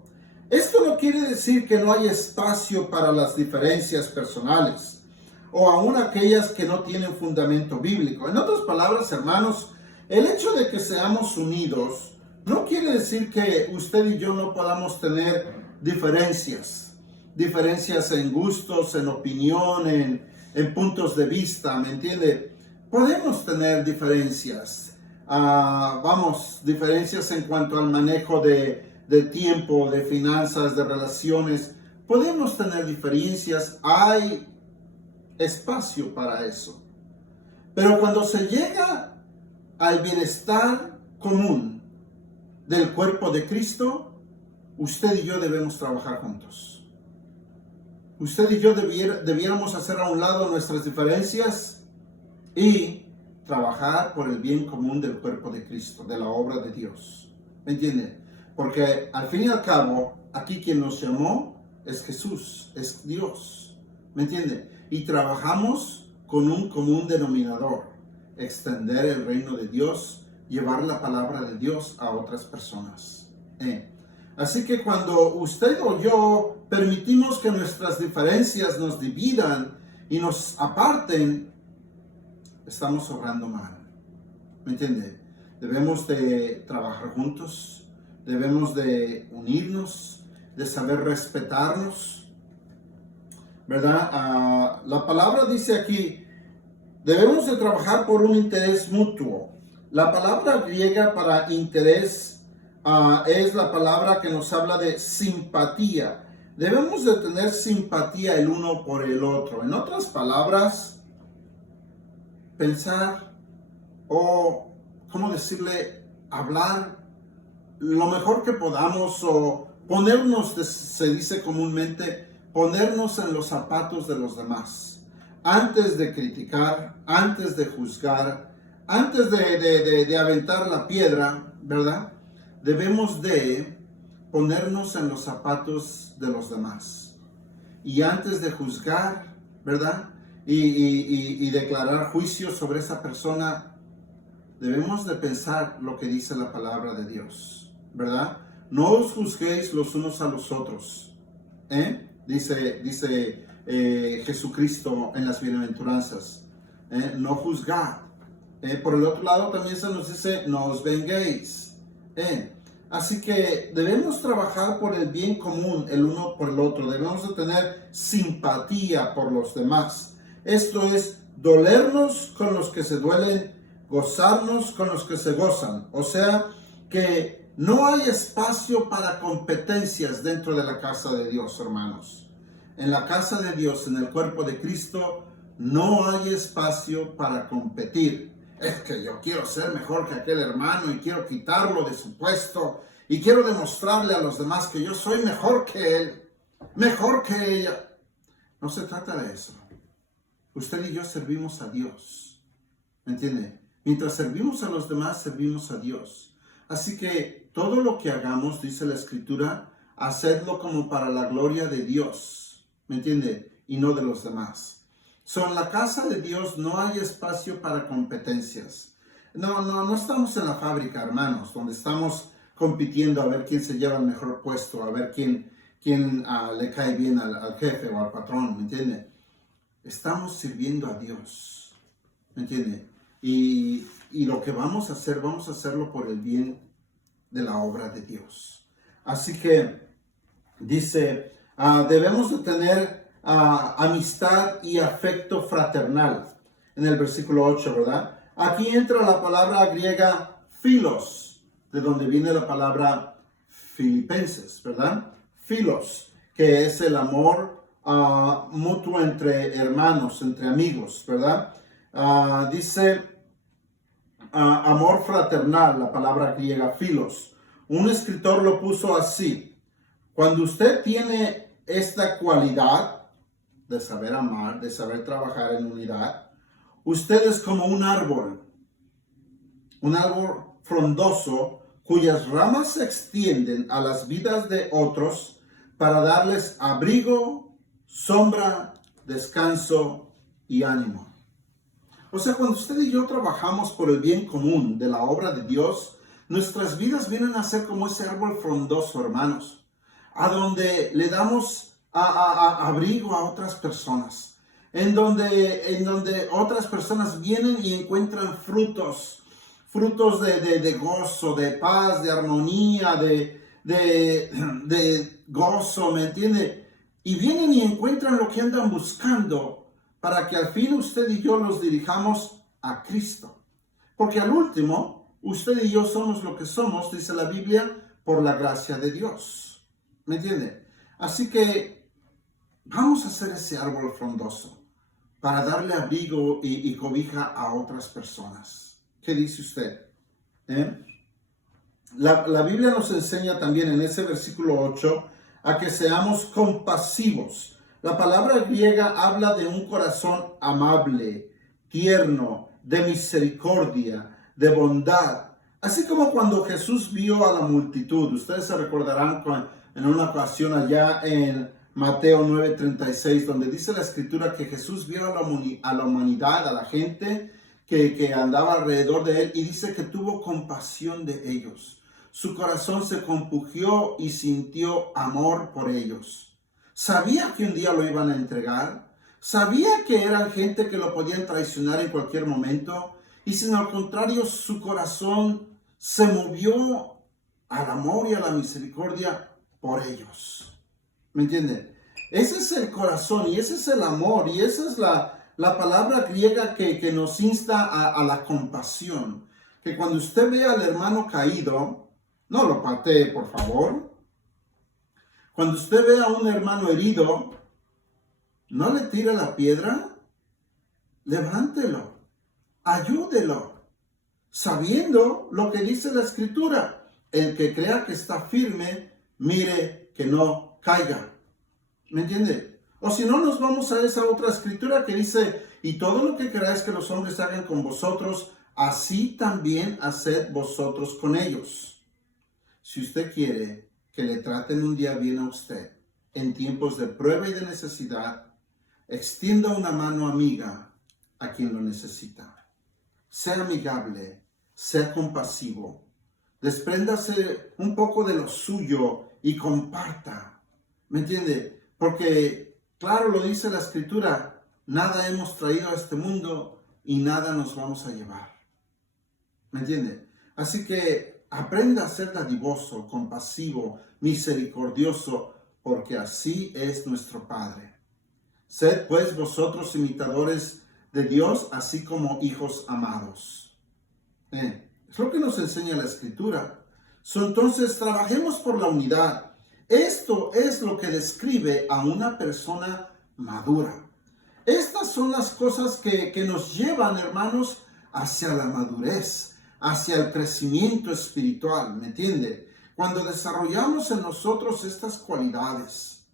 Esto no quiere decir que no hay espacio para las diferencias personales o aún aquellas que no tienen fundamento bíblico. En otras palabras, hermanos, el hecho de que seamos unidos no quiere decir que usted y yo no podamos tener diferencias en gustos, en opinión, en puntos de vista, ¿me entiende? Podemos tener diferencias, diferencias en cuanto al manejo de tiempo, de finanzas, de relaciones. Podemos tener diferencias, hay espacio para eso. Pero cuando se llega al bienestar común del cuerpo de Cristo, usted y yo debemos trabajar juntos. Usted y yo debiéramos hacer a un lado nuestras diferencias y trabajar por el bien común del cuerpo de Cristo, de la obra de Dios. ¿Me entiende? Porque al fin y al cabo, aquí quien nos llamó es Jesús, es Dios. ¿Me entiende? Y trabajamos con un común denominador: extender el reino de Dios, llevar la palabra de Dios a otras personas. Así que cuando usted o yo permitimos que nuestras diferencias nos dividan y nos aparten, estamos obrando mal. ¿Me entiende? Debemos de trabajar juntos, debemos de unirnos, de saber respetarnos, ¿verdad? La palabra dice aquí, debemos de trabajar por un interés mutuo. La palabra griega para interés es la palabra que nos habla de simpatía. Debemos de tener simpatía el uno por el otro. En otras palabras, pensar o, ¿cómo decirle? Hablar lo mejor que podamos o ponernos, se dice comúnmente, ponernos en los zapatos de los demás. Antes de criticar, antes de juzgar, antes de aventar la piedra, ¿verdad? Debemos de ponernos en los zapatos de los demás. Y antes de juzgar, ¿verdad? Y declarar juicio sobre esa persona, debemos de pensar lo que dice la palabra de Dios, ¿verdad? No os juzguéis los unos a los otros, dice Jesucristo en las bienaventuranzas, no juzgad. Por el otro lado también se nos dice, no os venguéis. Así que debemos trabajar por el bien común el uno por el otro. Debemos de tener simpatía por los demás. Esto es dolernos con los que se duelen, gozarnos con los que se gozan. O sea que no hay espacio para competencias dentro de la casa de Dios, hermanos. En la casa de Dios, en el cuerpo de Cristo, no hay espacio para competir. Es que yo quiero ser mejor que aquel hermano y quiero quitarlo de su puesto y quiero demostrarle a los demás que yo soy mejor que él, mejor que ella. No se trata de eso. Usted y yo servimos a Dios, ¿me entiende? Mientras servimos a los demás, servimos a Dios. Así que todo lo que hagamos, dice la Escritura, hacedlo como para la gloria de Dios, ¿me entiende? Y no de los demás. En la casa de Dios no hay espacio para competencias. No estamos en la fábrica, hermanos, donde estamos compitiendo a ver quién se lleva el mejor puesto, a ver quién le cae bien al jefe o al patrón, ¿me entiende? Estamos sirviendo a Dios, ¿me entiende? Y lo que vamos a hacerlo por el bien de la obra de Dios. Así que dice, debemos de tener amistad y afecto fraternal. En el versículo 8, ¿verdad? Aquí entra la palabra griega philos, de donde viene la palabra filipenses, ¿verdad? Philos, que es el amor mutuo entre hermanos, entre amigos, ¿verdad? Dice amor fraternal, la palabra griega philos. Un escritor lo puso así: cuando usted tiene esta cualidad de saber amar, de saber trabajar en unidad, usted es como un árbol frondoso cuyas ramas se extienden a las vidas de otros para darles abrigo, sombra, descanso y ánimo. O sea, cuando usted y yo trabajamos por el bien común de la obra de Dios, nuestras vidas vienen a ser como ese árbol frondoso, hermanos, a donde le damos abrigo a otras personas, en donde otras personas vienen y encuentran frutos de gozo, de paz, de armonía, de gozo, ¿me entiende? Y vienen y encuentran lo que andan buscando para que al fin usted y yo los dirijamos a Cristo. Porque al último, usted y yo somos lo que somos, dice la Biblia, por la gracia de Dios. ¿Me entiende? Así que vamos a hacer ese árbol frondoso para darle abrigo y cobija a otras personas. ¿Qué dice usted? La Biblia nos enseña también en ese versículo 8 a que seamos compasivos. La palabra griega habla de un corazón amable, tierno, de misericordia, de bondad. Así como cuando Jesús vio a la multitud. Ustedes se recordarán en una ocasión allá en Mateo 9:36, donde dice la Escritura que Jesús vio a la humanidad, a la gente que andaba alrededor de él, y dice que tuvo compasión de ellos. Su corazón se compungió y sintió amor por ellos. Sabía que un día lo iban a entregar, sabía que eran gente que lo podían traicionar en cualquier momento, y sin al contrario su corazón se movió al amor y a la misericordia por ellos. ¿Me entienden? Ese es el corazón y ese es el amor y esa es la palabra griega que nos insta a la compasión. Que cuando usted ve al hermano caído, no lo patee, por favor. Cuando usted ve a un hermano herido, no le tire la piedra, levántelo, ayúdelo, sabiendo lo que dice la Escritura. El que crea que está firme, mire que no caiga. ¿Me entiende? O si no, nos vamos a esa otra escritura que dice: y todo lo que queráis que los hombres hagan con vosotros, así también haced vosotros con ellos. Si usted quiere que le traten un día bien a usted, en tiempos de prueba y de necesidad, extienda una mano amiga a quien lo necesita. Sea amigable, sea compasivo, despréndase un poco de lo suyo y comparta. ¿Me entiende? Porque, claro, lo dice la Escritura, nada hemos traído a este mundo y nada nos vamos a llevar. ¿Me entiende? Así que aprenda a ser dadivoso, compasivo, misericordioso, porque así es nuestro Padre. Sed pues vosotros imitadores de Dios, así como hijos amados. Es lo que nos enseña la Escritura. Entonces, trabajemos por la unidad. Esto es lo que describe a una persona madura. Estas son las cosas que nos llevan, hermanos, hacia la madurez, hacia el crecimiento espiritual, ¿me entiende? Cuando desarrollamos en nosotros estas cualidades.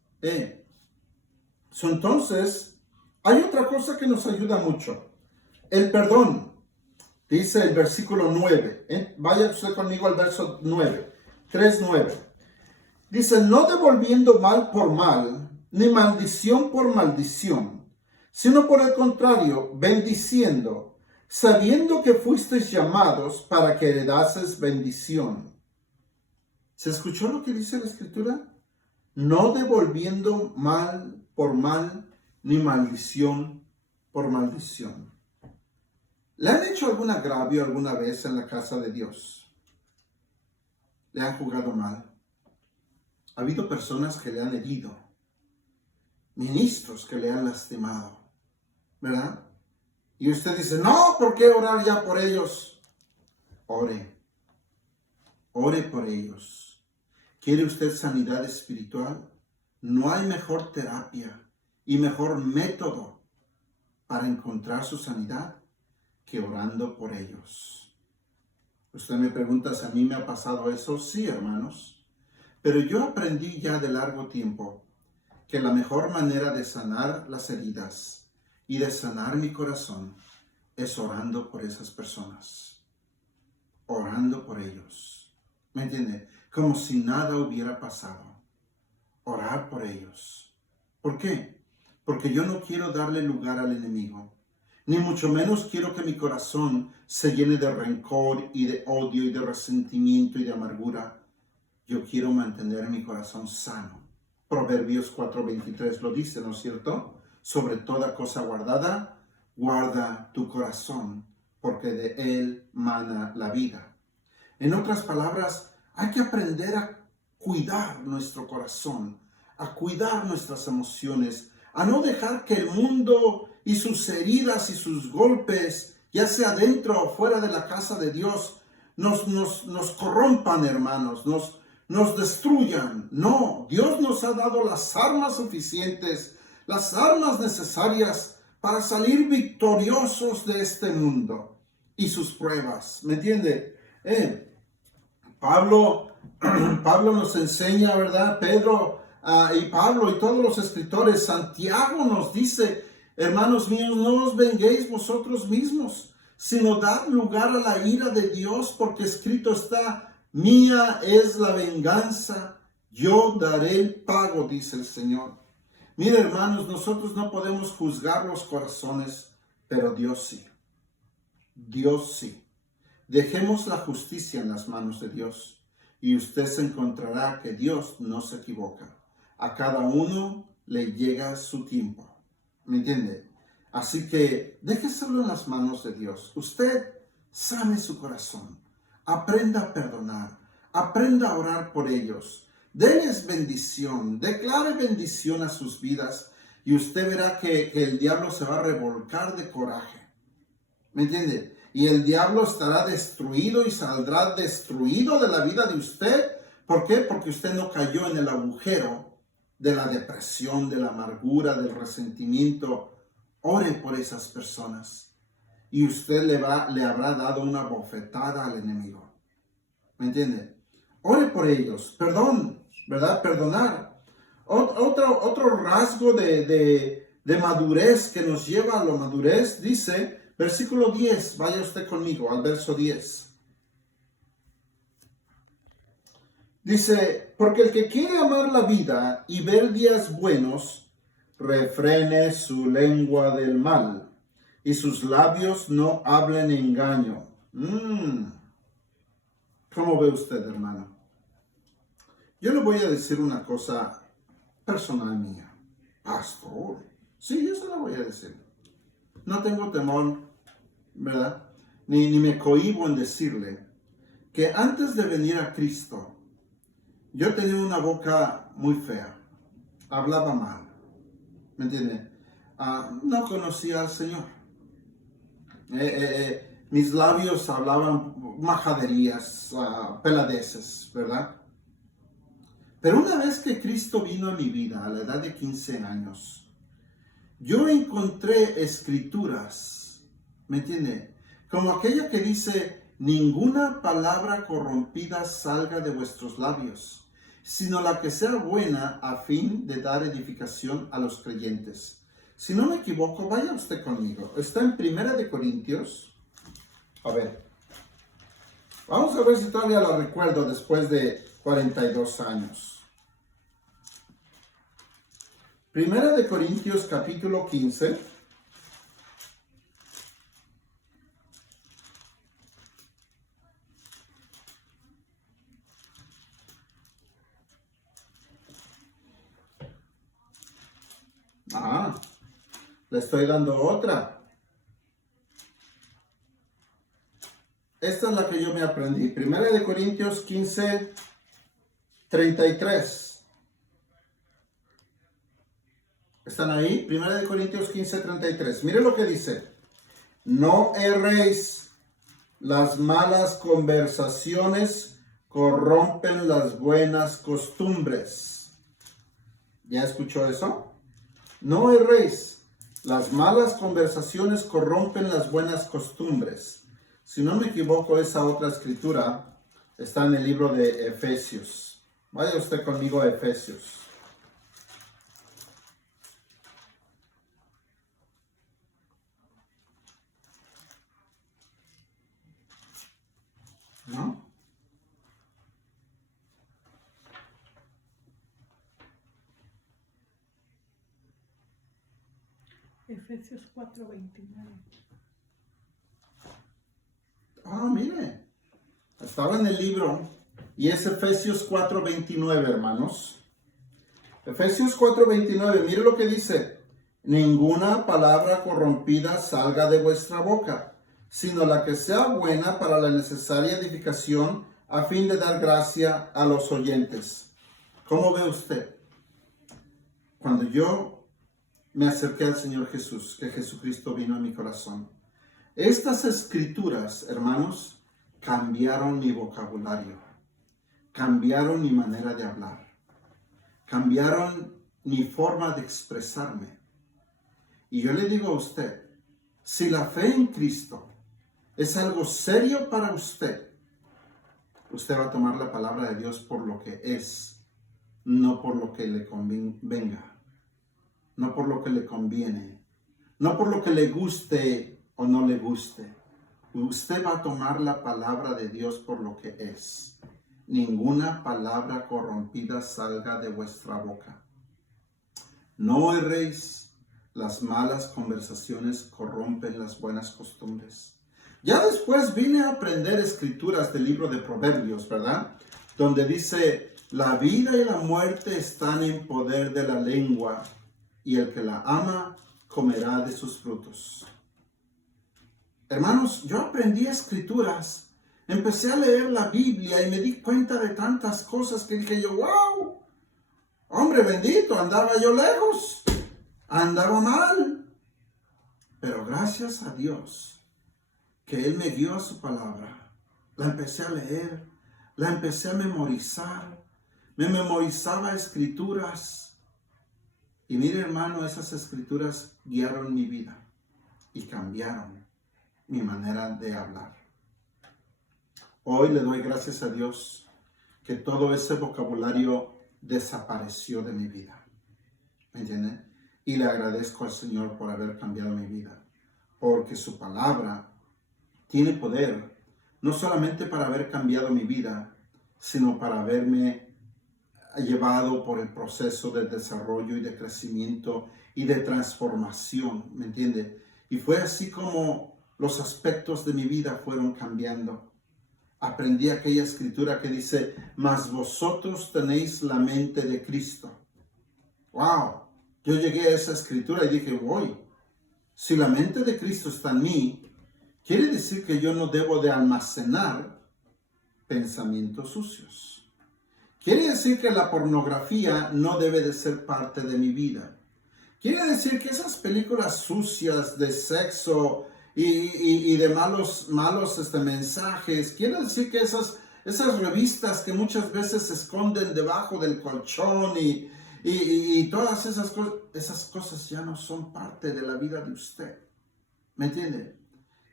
Entonces, hay otra cosa que nos ayuda mucho. El perdón. Dice el versículo 9. Vaya usted conmigo al verso 9. 3:9. Dice, no devolviendo mal por mal, ni maldición por maldición, sino por el contrario, bendiciendo, sabiendo que fuisteis llamados para que heredases bendición. ¿Se escuchó lo que dice la Escritura? No devolviendo mal por mal, ni maldición por maldición. ¿Le han hecho algún agravio alguna vez en la casa de Dios? ¿Le han jugado mal? Ha habido personas que le han herido, ministros que le han lastimado, ¿verdad? Y usted dice, no, ¿por qué orar ya por ellos? Ore por ellos. ¿Quiere usted sanidad espiritual? No hay mejor terapia y mejor método para encontrar su sanidad que orando por ellos. Usted me pregunta si a mí me ha pasado eso. Sí, hermanos. Pero yo aprendí ya de largo tiempo que la mejor manera de sanar las heridas y de sanar mi corazón es orando por esas personas. Orando por ellos. ¿Me entiende? Como si nada hubiera pasado. Orar por ellos. ¿Por qué? Porque yo no quiero darle lugar al enemigo. Ni mucho menos quiero que mi corazón se llene de rencor y de odio y de resentimiento y de amargura. Yo quiero mantener mi corazón sano. Proverbios 4:23 lo dice, ¿no es cierto? Sobre toda cosa guardada, guarda tu corazón, porque de él mana la vida. En otras palabras, hay que aprender a cuidar nuestro corazón, a cuidar nuestras emociones, a no dejar que el mundo y sus heridas y sus golpes, ya sea dentro o fuera de la casa de Dios, nos corrompan, hermanos, nos destruyan. No, Dios nos ha dado las armas suficientes, las armas necesarias para salir victoriosos de este mundo y sus pruebas. ¿Me entiende? Pablo nos enseña, ¿verdad? Pedro y Pablo y todos los escritores. Santiago nos dice, hermanos míos, no os venguéis vosotros mismos, sino dad lugar a la ira de Dios, porque escrito está, mía es la venganza, yo daré el pago, dice el Señor. Mire, hermanos, nosotros no podemos juzgar los corazones, pero Dios sí. Dios sí. Dejemos la justicia en las manos de Dios y usted se encontrará que Dios no se equivoca. A cada uno le llega su tiempo. ¿Me entiende? Así que déjeselo en las manos de Dios. Usted sane su corazón. Aprenda a perdonar. Aprenda a orar por ellos. Denles bendición. Declare bendición a sus vidas. Y usted verá que el diablo se va a revolcar de coraje. ¿Me entiende? Y el diablo estará destruido y saldrá destruido de la vida de usted. ¿Por qué? Porque usted no cayó en el agujero de la depresión, de la amargura, del resentimiento. Ore por esas personas y usted le habrá dado una bofetada al enemigo. ¿Me entiende? Ore por ellos. Perdón, ¿verdad? Perdonar. Otro rasgo de madurez que nos lleva a la madurez, dice, versículo 10, vaya usted conmigo al verso 10. Dice, porque el que quiere amar la vida y ver días buenos, refrene su lengua del mal, y sus labios no hablen engaño. Mm, ¿Cómo ve usted, hermano? Yo le voy a decir una cosa personal mía. Pastor, sí, yo se la voy a decir. No tengo temor, ¿verdad? Ni me cohíbo en decirle que antes de venir a Cristo, yo tenía una boca muy fea. Hablaba mal, ¿me entiende? No conocía al Señor. Mis labios hablaban majaderías, peladeces, ¿verdad? Pero una vez que Cristo vino a mi vida a la edad de 15 años, yo encontré escrituras, ¿me entiende? Como aquella que dice, ninguna palabra corrompida salga de vuestros labios, sino la que sea buena a fin de dar edificación a los creyentes. Si no me equivoco, vaya usted conmigo. Está en Primera de Corintios. A ver, vamos a ver si todavía la recuerdo después de 42 años. Primera de Corintios capítulo 15. Le estoy dando otra. Esta es la que yo me aprendí. Primera de Corintios 15, 33. ¿Están ahí? Primera de Corintios 15, 33. Mire lo que dice. No erréis, las malas conversaciones corrompen las buenas costumbres. ¿Ya escuchó eso? No erréis, las malas conversaciones corrompen las buenas costumbres. Si no me equivoco, esa otra escritura está en el libro de Efesios. Vaya usted conmigo a Efesios. ¿No? Efesios 4:29. Mire, estaba en el libro y es Efesios 4:29, hermanos. Efesios 4:29, mire lo que dice. Ninguna palabra corrompida salga de vuestra boca, sino la que sea buena para la necesaria edificación a fin de dar gracia a los oyentes. ¿Cómo ve usted? Cuando yo me acerqué al Señor Jesús, que Jesucristo vino a mi corazón, estas escrituras, hermanos, cambiaron mi vocabulario, cambiaron mi manera de hablar, cambiaron mi forma de expresarme. Y yo le digo a usted, si la fe en Cristo es algo serio para usted, usted va a tomar la palabra de Dios por lo que es, no por lo que le convenga, no por lo que le conviene, no por lo que le guste o no le guste. Usted va a tomar la palabra de Dios por lo que es. Ninguna palabra corrompida salga de vuestra boca. No erréis, las malas conversaciones corrompen las buenas costumbres. Ya después vine a aprender escrituras del libro de Proverbios, ¿verdad? Donde dice, la vida y la muerte están en poder de la lengua, y el que la ama comerá de sus frutos. Hermanos, yo aprendí escrituras, empecé a leer la Biblia y me di cuenta de tantas cosas que dije yo, wow, hombre bendito, andaba yo lejos, andaba mal. Pero gracias a Dios que Él me dio a su palabra, la empecé a leer, la empecé a memorizar, me memorizaba escrituras. Y mire, hermano, esas escrituras guiaron mi vida y cambiaron mi manera de hablar. Hoy le doy gracias a Dios que todo ese vocabulario desapareció de mi vida. ¿Me entiende? Y le agradezco al Señor por haber cambiado mi vida, porque su palabra tiene poder, no solamente para haber cambiado mi vida, sino para haberme llevado por el proceso de desarrollo y de crecimiento y de transformación, ¿me entiende? Y fue así como los aspectos de mi vida fueron cambiando. Aprendí aquella escritura que dice, mas vosotros tenéis la mente de Cristo. ¡Wow! Yo llegué a esa escritura y dije, voy, si la mente de Cristo está en mí, quiere decir que yo no debo de almacenar pensamientos sucios. Quiere decir que la pornografía no debe de ser parte de mi vida. Quiere decir que esas películas sucias de sexo y de malos mensajes, quiere decir que esas revistas que muchas veces se esconden debajo del colchón y todas esas cosas ya no son parte de la vida de usted. ¿Me entiende?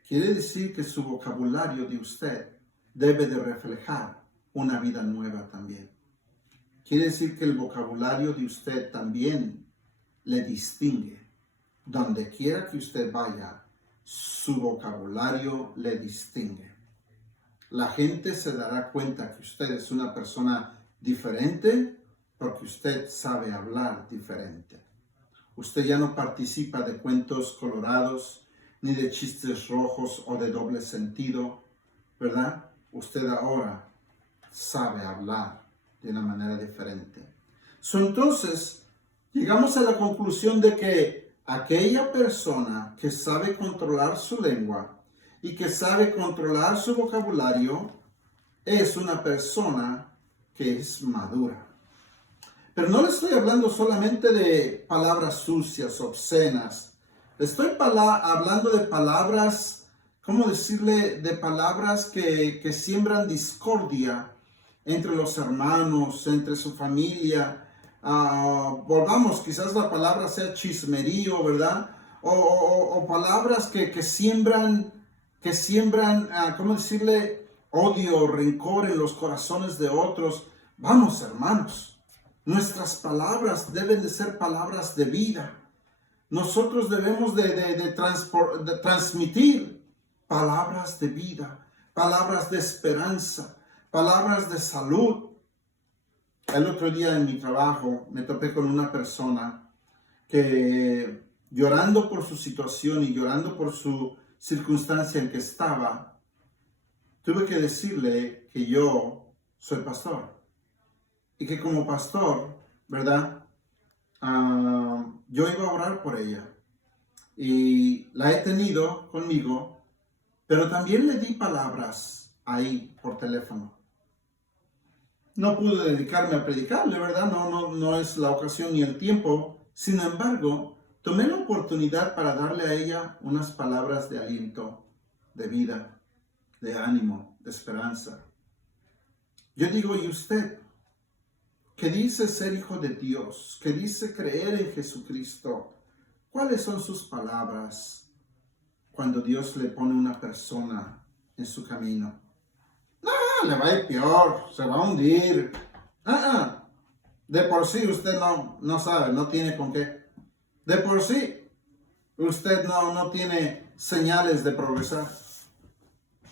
Quiere decir que su vocabulario de usted debe de reflejar una vida nueva también. Quiere decir que el vocabulario de usted también le distingue. Donde quiera que usted vaya, su vocabulario le distingue. La gente se dará cuenta que usted es una persona diferente porque usted sabe hablar diferente. Usted ya no participa de cuentos colorados, ni de chistes rojos o de doble sentido, ¿verdad? Usted ahora sabe hablar de una manera diferente. Entonces, llegamos a la conclusión de que aquella persona que sabe controlar su lengua y que sabe controlar su vocabulario es una persona que es madura. Pero no le estoy hablando solamente de palabras sucias, obscenas. Estoy hablando de palabras, ¿cómo decirle? De palabras que siembran discordia entre los hermanos, entre su familia. Volvamos, quizás la palabra sea chismerío, ¿verdad? O palabras que siembran, ¿cómo decirle? Odio, rencor en los corazones de otros. Vamos, hermanos. Nuestras palabras deben de ser palabras de vida. Nosotros debemos de transmitir palabras de vida, palabras de esperanza, palabras de salud. El otro día en mi trabajo me topé con una persona que llorando por su situación y llorando por su circunstancia en que estaba, tuve que decirle que yo soy pastor. Y que como pastor, ¿verdad? Yo iba a orar por ella. Y la he tenido conmigo, pero también le di palabras ahí por teléfono. No pude dedicarme a predicarle, ¿verdad? No es la ocasión ni el tiempo. Sin embargo, tomé la oportunidad para darle a ella unas palabras de aliento, de vida, de ánimo, de esperanza. Yo digo, ¿y usted? Que dice ser hijo de Dios, que dice creer en Jesucristo, ¿cuáles son sus palabras cuando Dios le pone una persona en su camino? No, le va a ir peor, se va a hundir. De por sí usted no sabe, no tiene con qué. De por sí usted no tiene señales de progresar.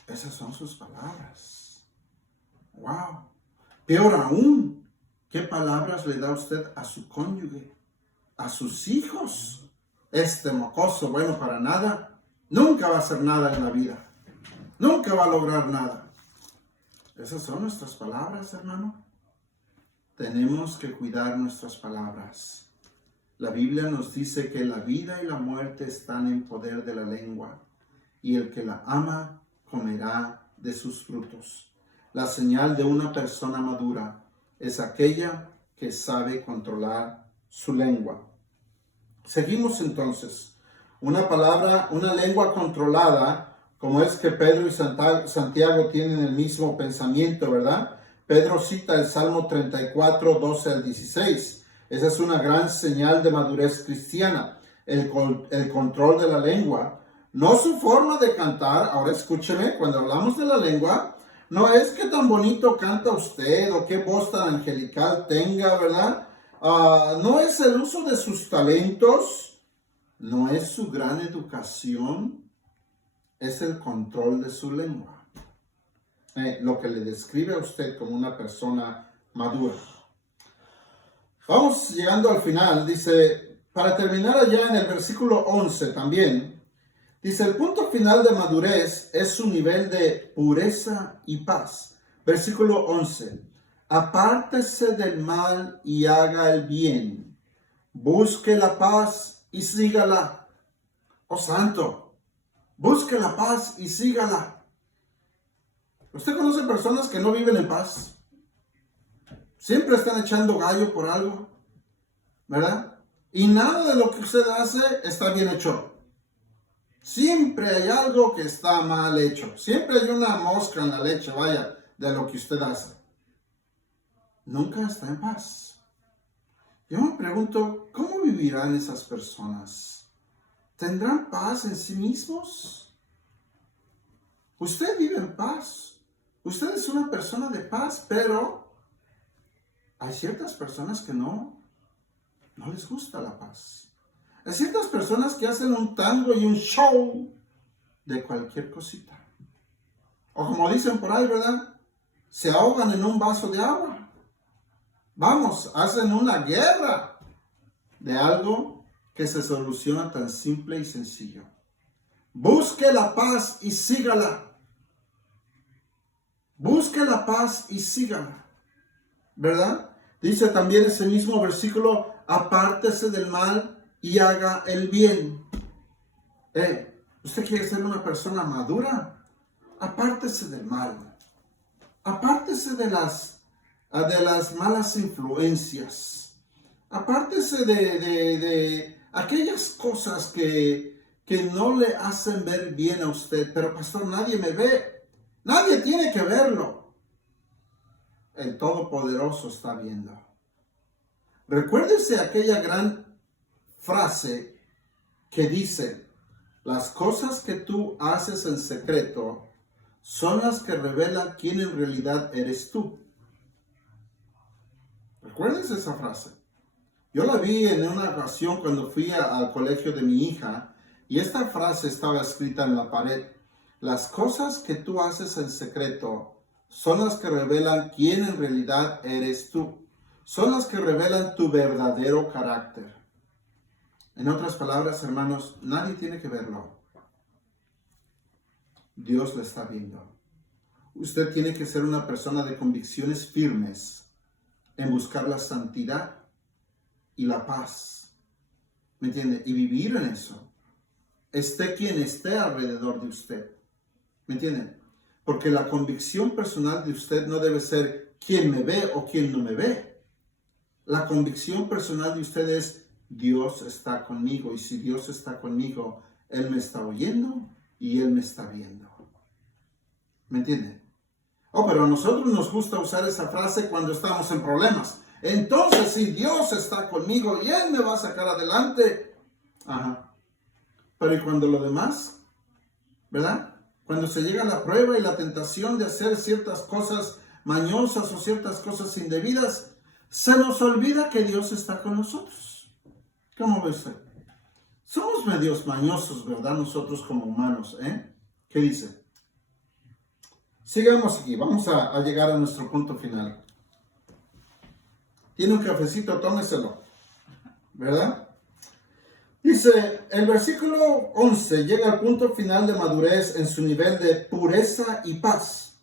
Esas son sus palabras. Wow. Peor aún. ¿Qué palabras le da usted a su cónyuge, a sus hijos? Este mocoso, bueno para nada, nunca va a hacer nada en la vida. Nunca va a lograr nada. Esas son nuestras palabras, hermano. Tenemos que cuidar nuestras palabras. La Biblia nos dice que la vida y la muerte están en poder de la lengua, y el que la ama comerá de sus frutos. La señal de una persona madura es aquella que sabe controlar su lengua. Seguimos entonces. Una lengua controlada, como es que Pedro y Santiago tienen el mismo pensamiento, ¿verdad? Pedro cita el Salmo 34, 12 al 16. Esa es una gran señal de madurez cristiana. El control de la lengua, no su forma de cantar. Ahora escúcheme, cuando hablamos de la lengua, no es que tan bonito canta usted o qué voz tan angelical tenga, ¿verdad? No es el uso de sus talentos, no es su gran educación, es el control de su lengua. Lo que le describe a usted como una persona madura. Vamos llegando al final, dice, para terminar allá en el versículo 11 también, Dice, el punto final de madurez es su nivel de pureza y paz. Versículo 11. Apártese del mal y haga el bien. Busque la paz y sígala. Oh santo, busque la paz y sígala. ¿Usted conoce personas que no viven en paz? Siempre están echando gallo por algo, ¿verdad? Y nada de lo que usted hace está bien hecho. Siempre hay algo que está mal hecho. Siempre hay una mosca en la leche, vaya, de lo que usted hace. Nunca está en paz. Yo me pregunto, ¿cómo vivirán esas personas? ¿Tendrán paz en sí mismos? Usted vive en paz. Usted es una persona de paz, pero hay ciertas personas que no les gusta la paz. Hay ciertas personas que hacen un tango y un show de cualquier cosita. O como dicen por ahí, ¿verdad? Se ahogan en un vaso de agua. Vamos, hacen una guerra de algo que se soluciona tan simple y sencillo. Busque la paz y sígala. Busque la paz y sígala. ¿Verdad? Dice también ese mismo versículo, apártese del mal y haga el bien. ¿Usted quiere ser una persona madura? Apártese del mal. Apártese de las malas influencias. Apártese de aquellas cosas que no le hacen ver bien a usted. Pero pastor, nadie me ve. Nadie tiene que verlo. El Todopoderoso está viendo. Recuérdese aquella gran frase que dice, las cosas que tú haces en secreto son las que revelan quién en realidad eres tú. Recuérdese esa frase. Yo la vi en una ocasión cuando fui al colegio de mi hija y esta frase estaba escrita en la pared. Las cosas que tú haces en secreto son las que revelan quién en realidad eres tú. Son las que revelan tu verdadero carácter. En otras palabras, hermanos, nadie tiene que verlo. Dios lo está viendo. Usted tiene que ser una persona de convicciones firmes en buscar la santidad y la paz. ¿Me entiende? Y vivir en eso. Esté quien esté alrededor de usted. ¿Me entienden? Porque la convicción personal de usted no debe ser quién me ve o quién no me ve. La convicción personal de usted es Dios está conmigo. Y si Dios está conmigo, Él me está oyendo y Él me está viendo. ¿Me entienden? Oh, pero a nosotros nos gusta usar esa frase cuando estamos en problemas. Entonces, si Dios está conmigo y Él me va a sacar adelante. Ajá. Pero ¿y cuando lo demás? ¿Verdad? Cuando se llega a la prueba y la tentación de hacer ciertas cosas mañosas o ciertas cosas indebidas, se nos olvida que Dios está con nosotros. ¿Cómo ve usted? Somos medios mañosos, ¿verdad? Nosotros como humanos, ¿eh? ¿Qué dice? Sigamos aquí, vamos a llegar a nuestro punto final. Tiene un cafecito, tómeselo, ¿verdad? Dice, el versículo 11 llega al punto final de madurez en su nivel de pureza y paz.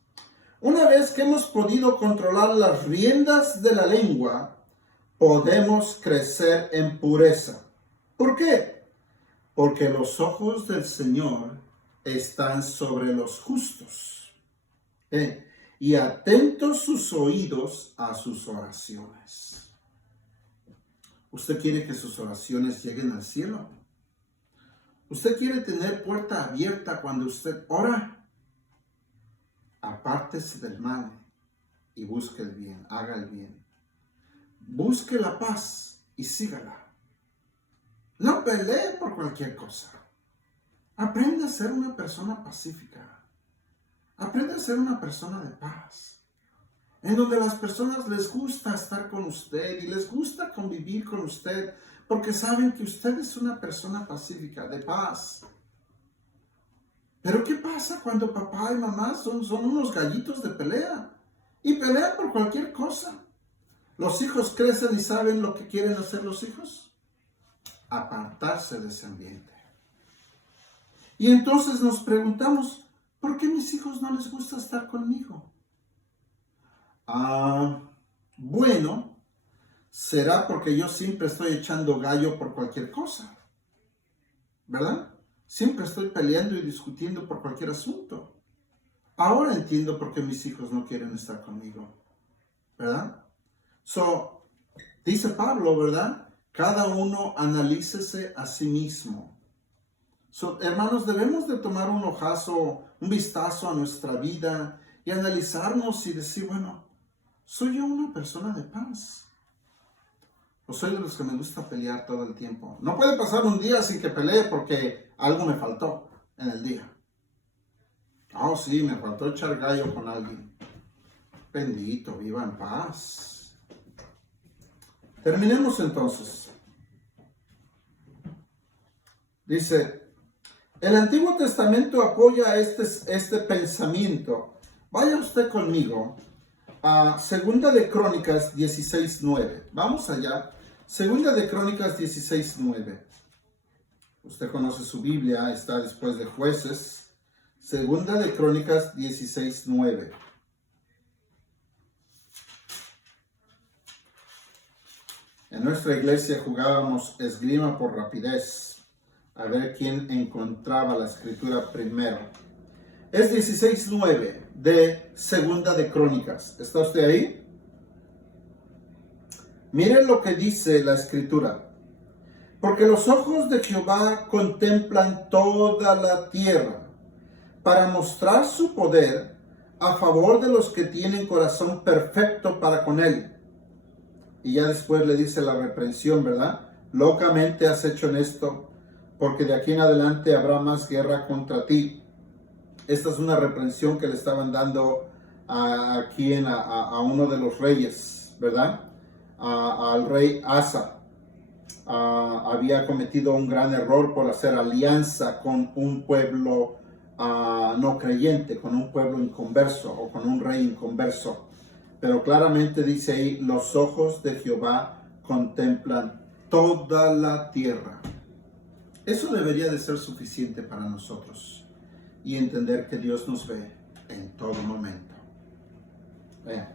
Una vez que hemos podido controlar las riendas de la lengua, podemos crecer en pureza. ¿Por qué? Porque los ojos del Señor están sobre los justos. Y atentos sus oídos a sus oraciones. ¿Usted quiere que sus oraciones lleguen al cielo? ¿Usted quiere tener puerta abierta cuando usted ora? Apártese del mal y busque el bien, haga el bien. Busque la paz y sígala. No pelee por cualquier cosa. Aprenda a ser una persona pacífica. Aprende a ser una persona de paz, en donde las personas les gusta estar con usted y les gusta convivir con usted, porque saben que usted es una persona pacífica, de paz. Pero ¿qué pasa cuando papá y mamá son unos gallitos de pelea? Y pelean por cualquier cosa. ¿Los hijos crecen y saben lo que quieren hacer los hijos? Apartarse de ese ambiente. Y entonces nos preguntamos, ¿por qué a mis hijos no les gusta estar conmigo? Bueno, será porque yo siempre estoy echando gallo por cualquier cosa, ¿verdad? Siempre estoy peleando y discutiendo por cualquier asunto. Ahora entiendo por qué mis hijos no quieren estar conmigo, ¿verdad? Dice Pablo, ¿verdad? Cada uno analícese a sí mismo. Hermanos, debemos de tomar un vistazo a nuestra vida y analizarnos y decir, bueno, ¿soy yo una persona de paz? ¿O soy de los que me gusta pelear todo el tiempo? No puede pasar un día sin que pelee porque algo me faltó en el día. Oh, sí, me faltó echar gallo con alguien. Bendito, viva en paz. Terminemos entonces. Dice, el Antiguo Testamento apoya este pensamiento. Vaya usted conmigo a Segunda de Crónicas 16:9. Vamos allá. Segunda de Crónicas 16:9. Usted conoce su Biblia, está después de Jueces. Segunda de Crónicas 16:9. En nuestra iglesia jugábamos esgrima por rapidez, a ver quién encontraba la escritura primero. Es 16:9 de Segunda de Crónicas. ¿Está usted ahí? Miren lo que dice la escritura. Porque los ojos de Jehová contemplan toda la tierra para mostrar su poder a favor de los que tienen corazón perfecto para con él. Y ya después le dice la reprensión, ¿verdad? Locamente has hecho en esto, porque de aquí en adelante habrá más guerra contra ti. Esta es una reprensión que le estaban dando a uno de los reyes, ¿verdad? Al rey Asa. Había cometido un gran error por hacer alianza con un pueblo no creyente, con un pueblo inconverso o con un rey inconverso. Pero claramente dice ahí, los ojos de Jehová contemplan toda la tierra. Eso debería de ser suficiente para nosotros y entender que Dios nos ve en todo momento. Vean.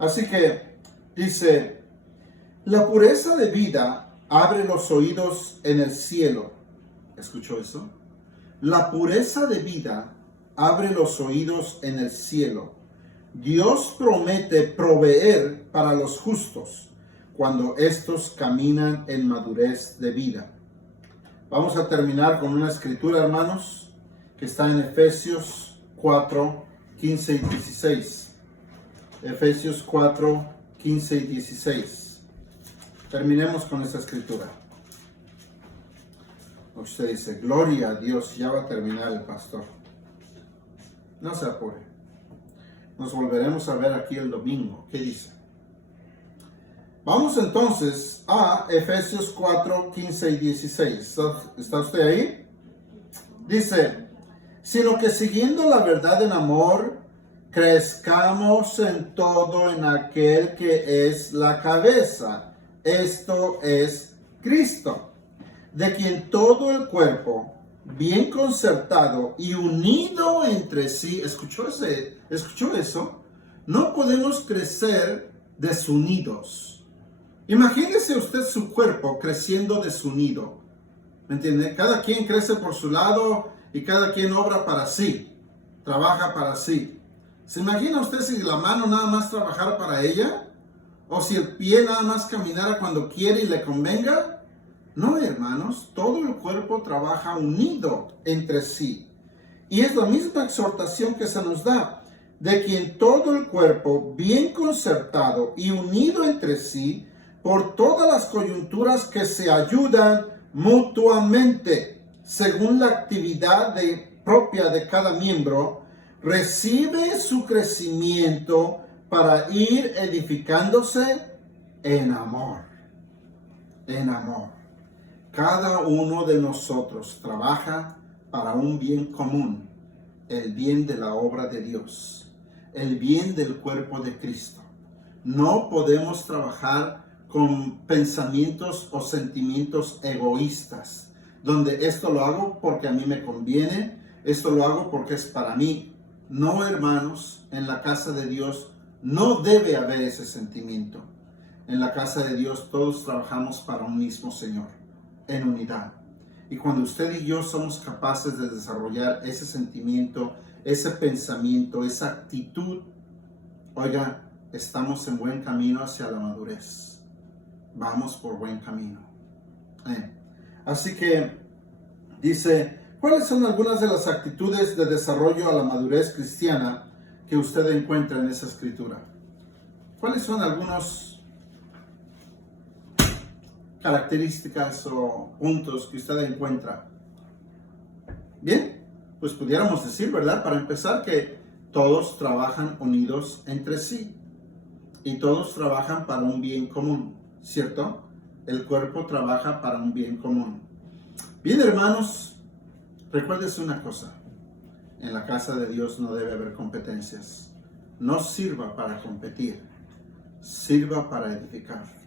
Así que dice, la pureza de vida abre los oídos en el cielo. ¿Escuchó eso? La pureza de vida abre los oídos en el cielo. Dios promete proveer para los justos cuando estos caminan en madurez de vida. Vamos a terminar con una escritura, hermanos, que está en Efesios 4, 15 y 16. Efesios 4, 15 y 16. Terminemos con esta escritura. Usted dice, gloria a Dios, ya va a terminar el pastor. No se apure. Nos volveremos a ver aquí el domingo. ¿Qué dice? Vamos entonces a Efesios 4, 15 y 16. ¿Está usted ahí? Dice, sino que siguiendo la verdad en amor, crezcamos en todo en aquel que es la cabeza. Esto es Cristo, de quien todo el cuerpo, bien concertado y unido entre sí, ¿escuchó eso? No podemos crecer desunidos. Imagínese usted su cuerpo creciendo desunido. ¿Me entiende? Cada quien crece por su lado y cada quien obra para sí, trabaja para sí. ¿Se imagina usted si la mano nada más trabajara para ella? ¿O si el pie nada más caminara cuando quiere y le convenga? No, hermanos, todo el cuerpo trabaja unido entre sí. Y es la misma exhortación que se nos da, de quien todo el cuerpo, bien concertado y unido entre sí, por todas las coyunturas que se ayudan mutuamente, según la actividad propia de cada miembro, recibe su crecimiento para ir edificándose en amor. En amor. Cada uno de nosotros trabaja para un bien común, el bien de la obra de Dios, el bien del cuerpo de Cristo. No podemos trabajar con pensamientos o sentimientos egoístas. donde esto lo hago porque a mí me conviene, esto lo hago porque es para mí. No, hermanos, en la casa de Dios no debe haber ese sentimiento. En la casa de Dios todos trabajamos para un mismo Señor, en unidad. Y cuando usted y yo somos capaces de desarrollar ese sentimiento, ese pensamiento, esa actitud, oiga, estamos en buen camino hacia la madurez. Vamos por buen camino. Así que dice, ¿cuáles son algunas de las actitudes de desarrollo a la madurez cristiana que usted encuentra en esa escritura? ¿Cuáles son algunas características o puntos que usted encuentra? Bien, pues pudiéramos decir, ¿verdad? Para empezar, que todos trabajan unidos entre sí y todos trabajan para un bien común, ¿cierto? El cuerpo trabaja para un bien común. Bien, hermanos, recuérdense una cosa: en la casa de Dios no debe haber competencias. No sirva para competir, sirva para edificar.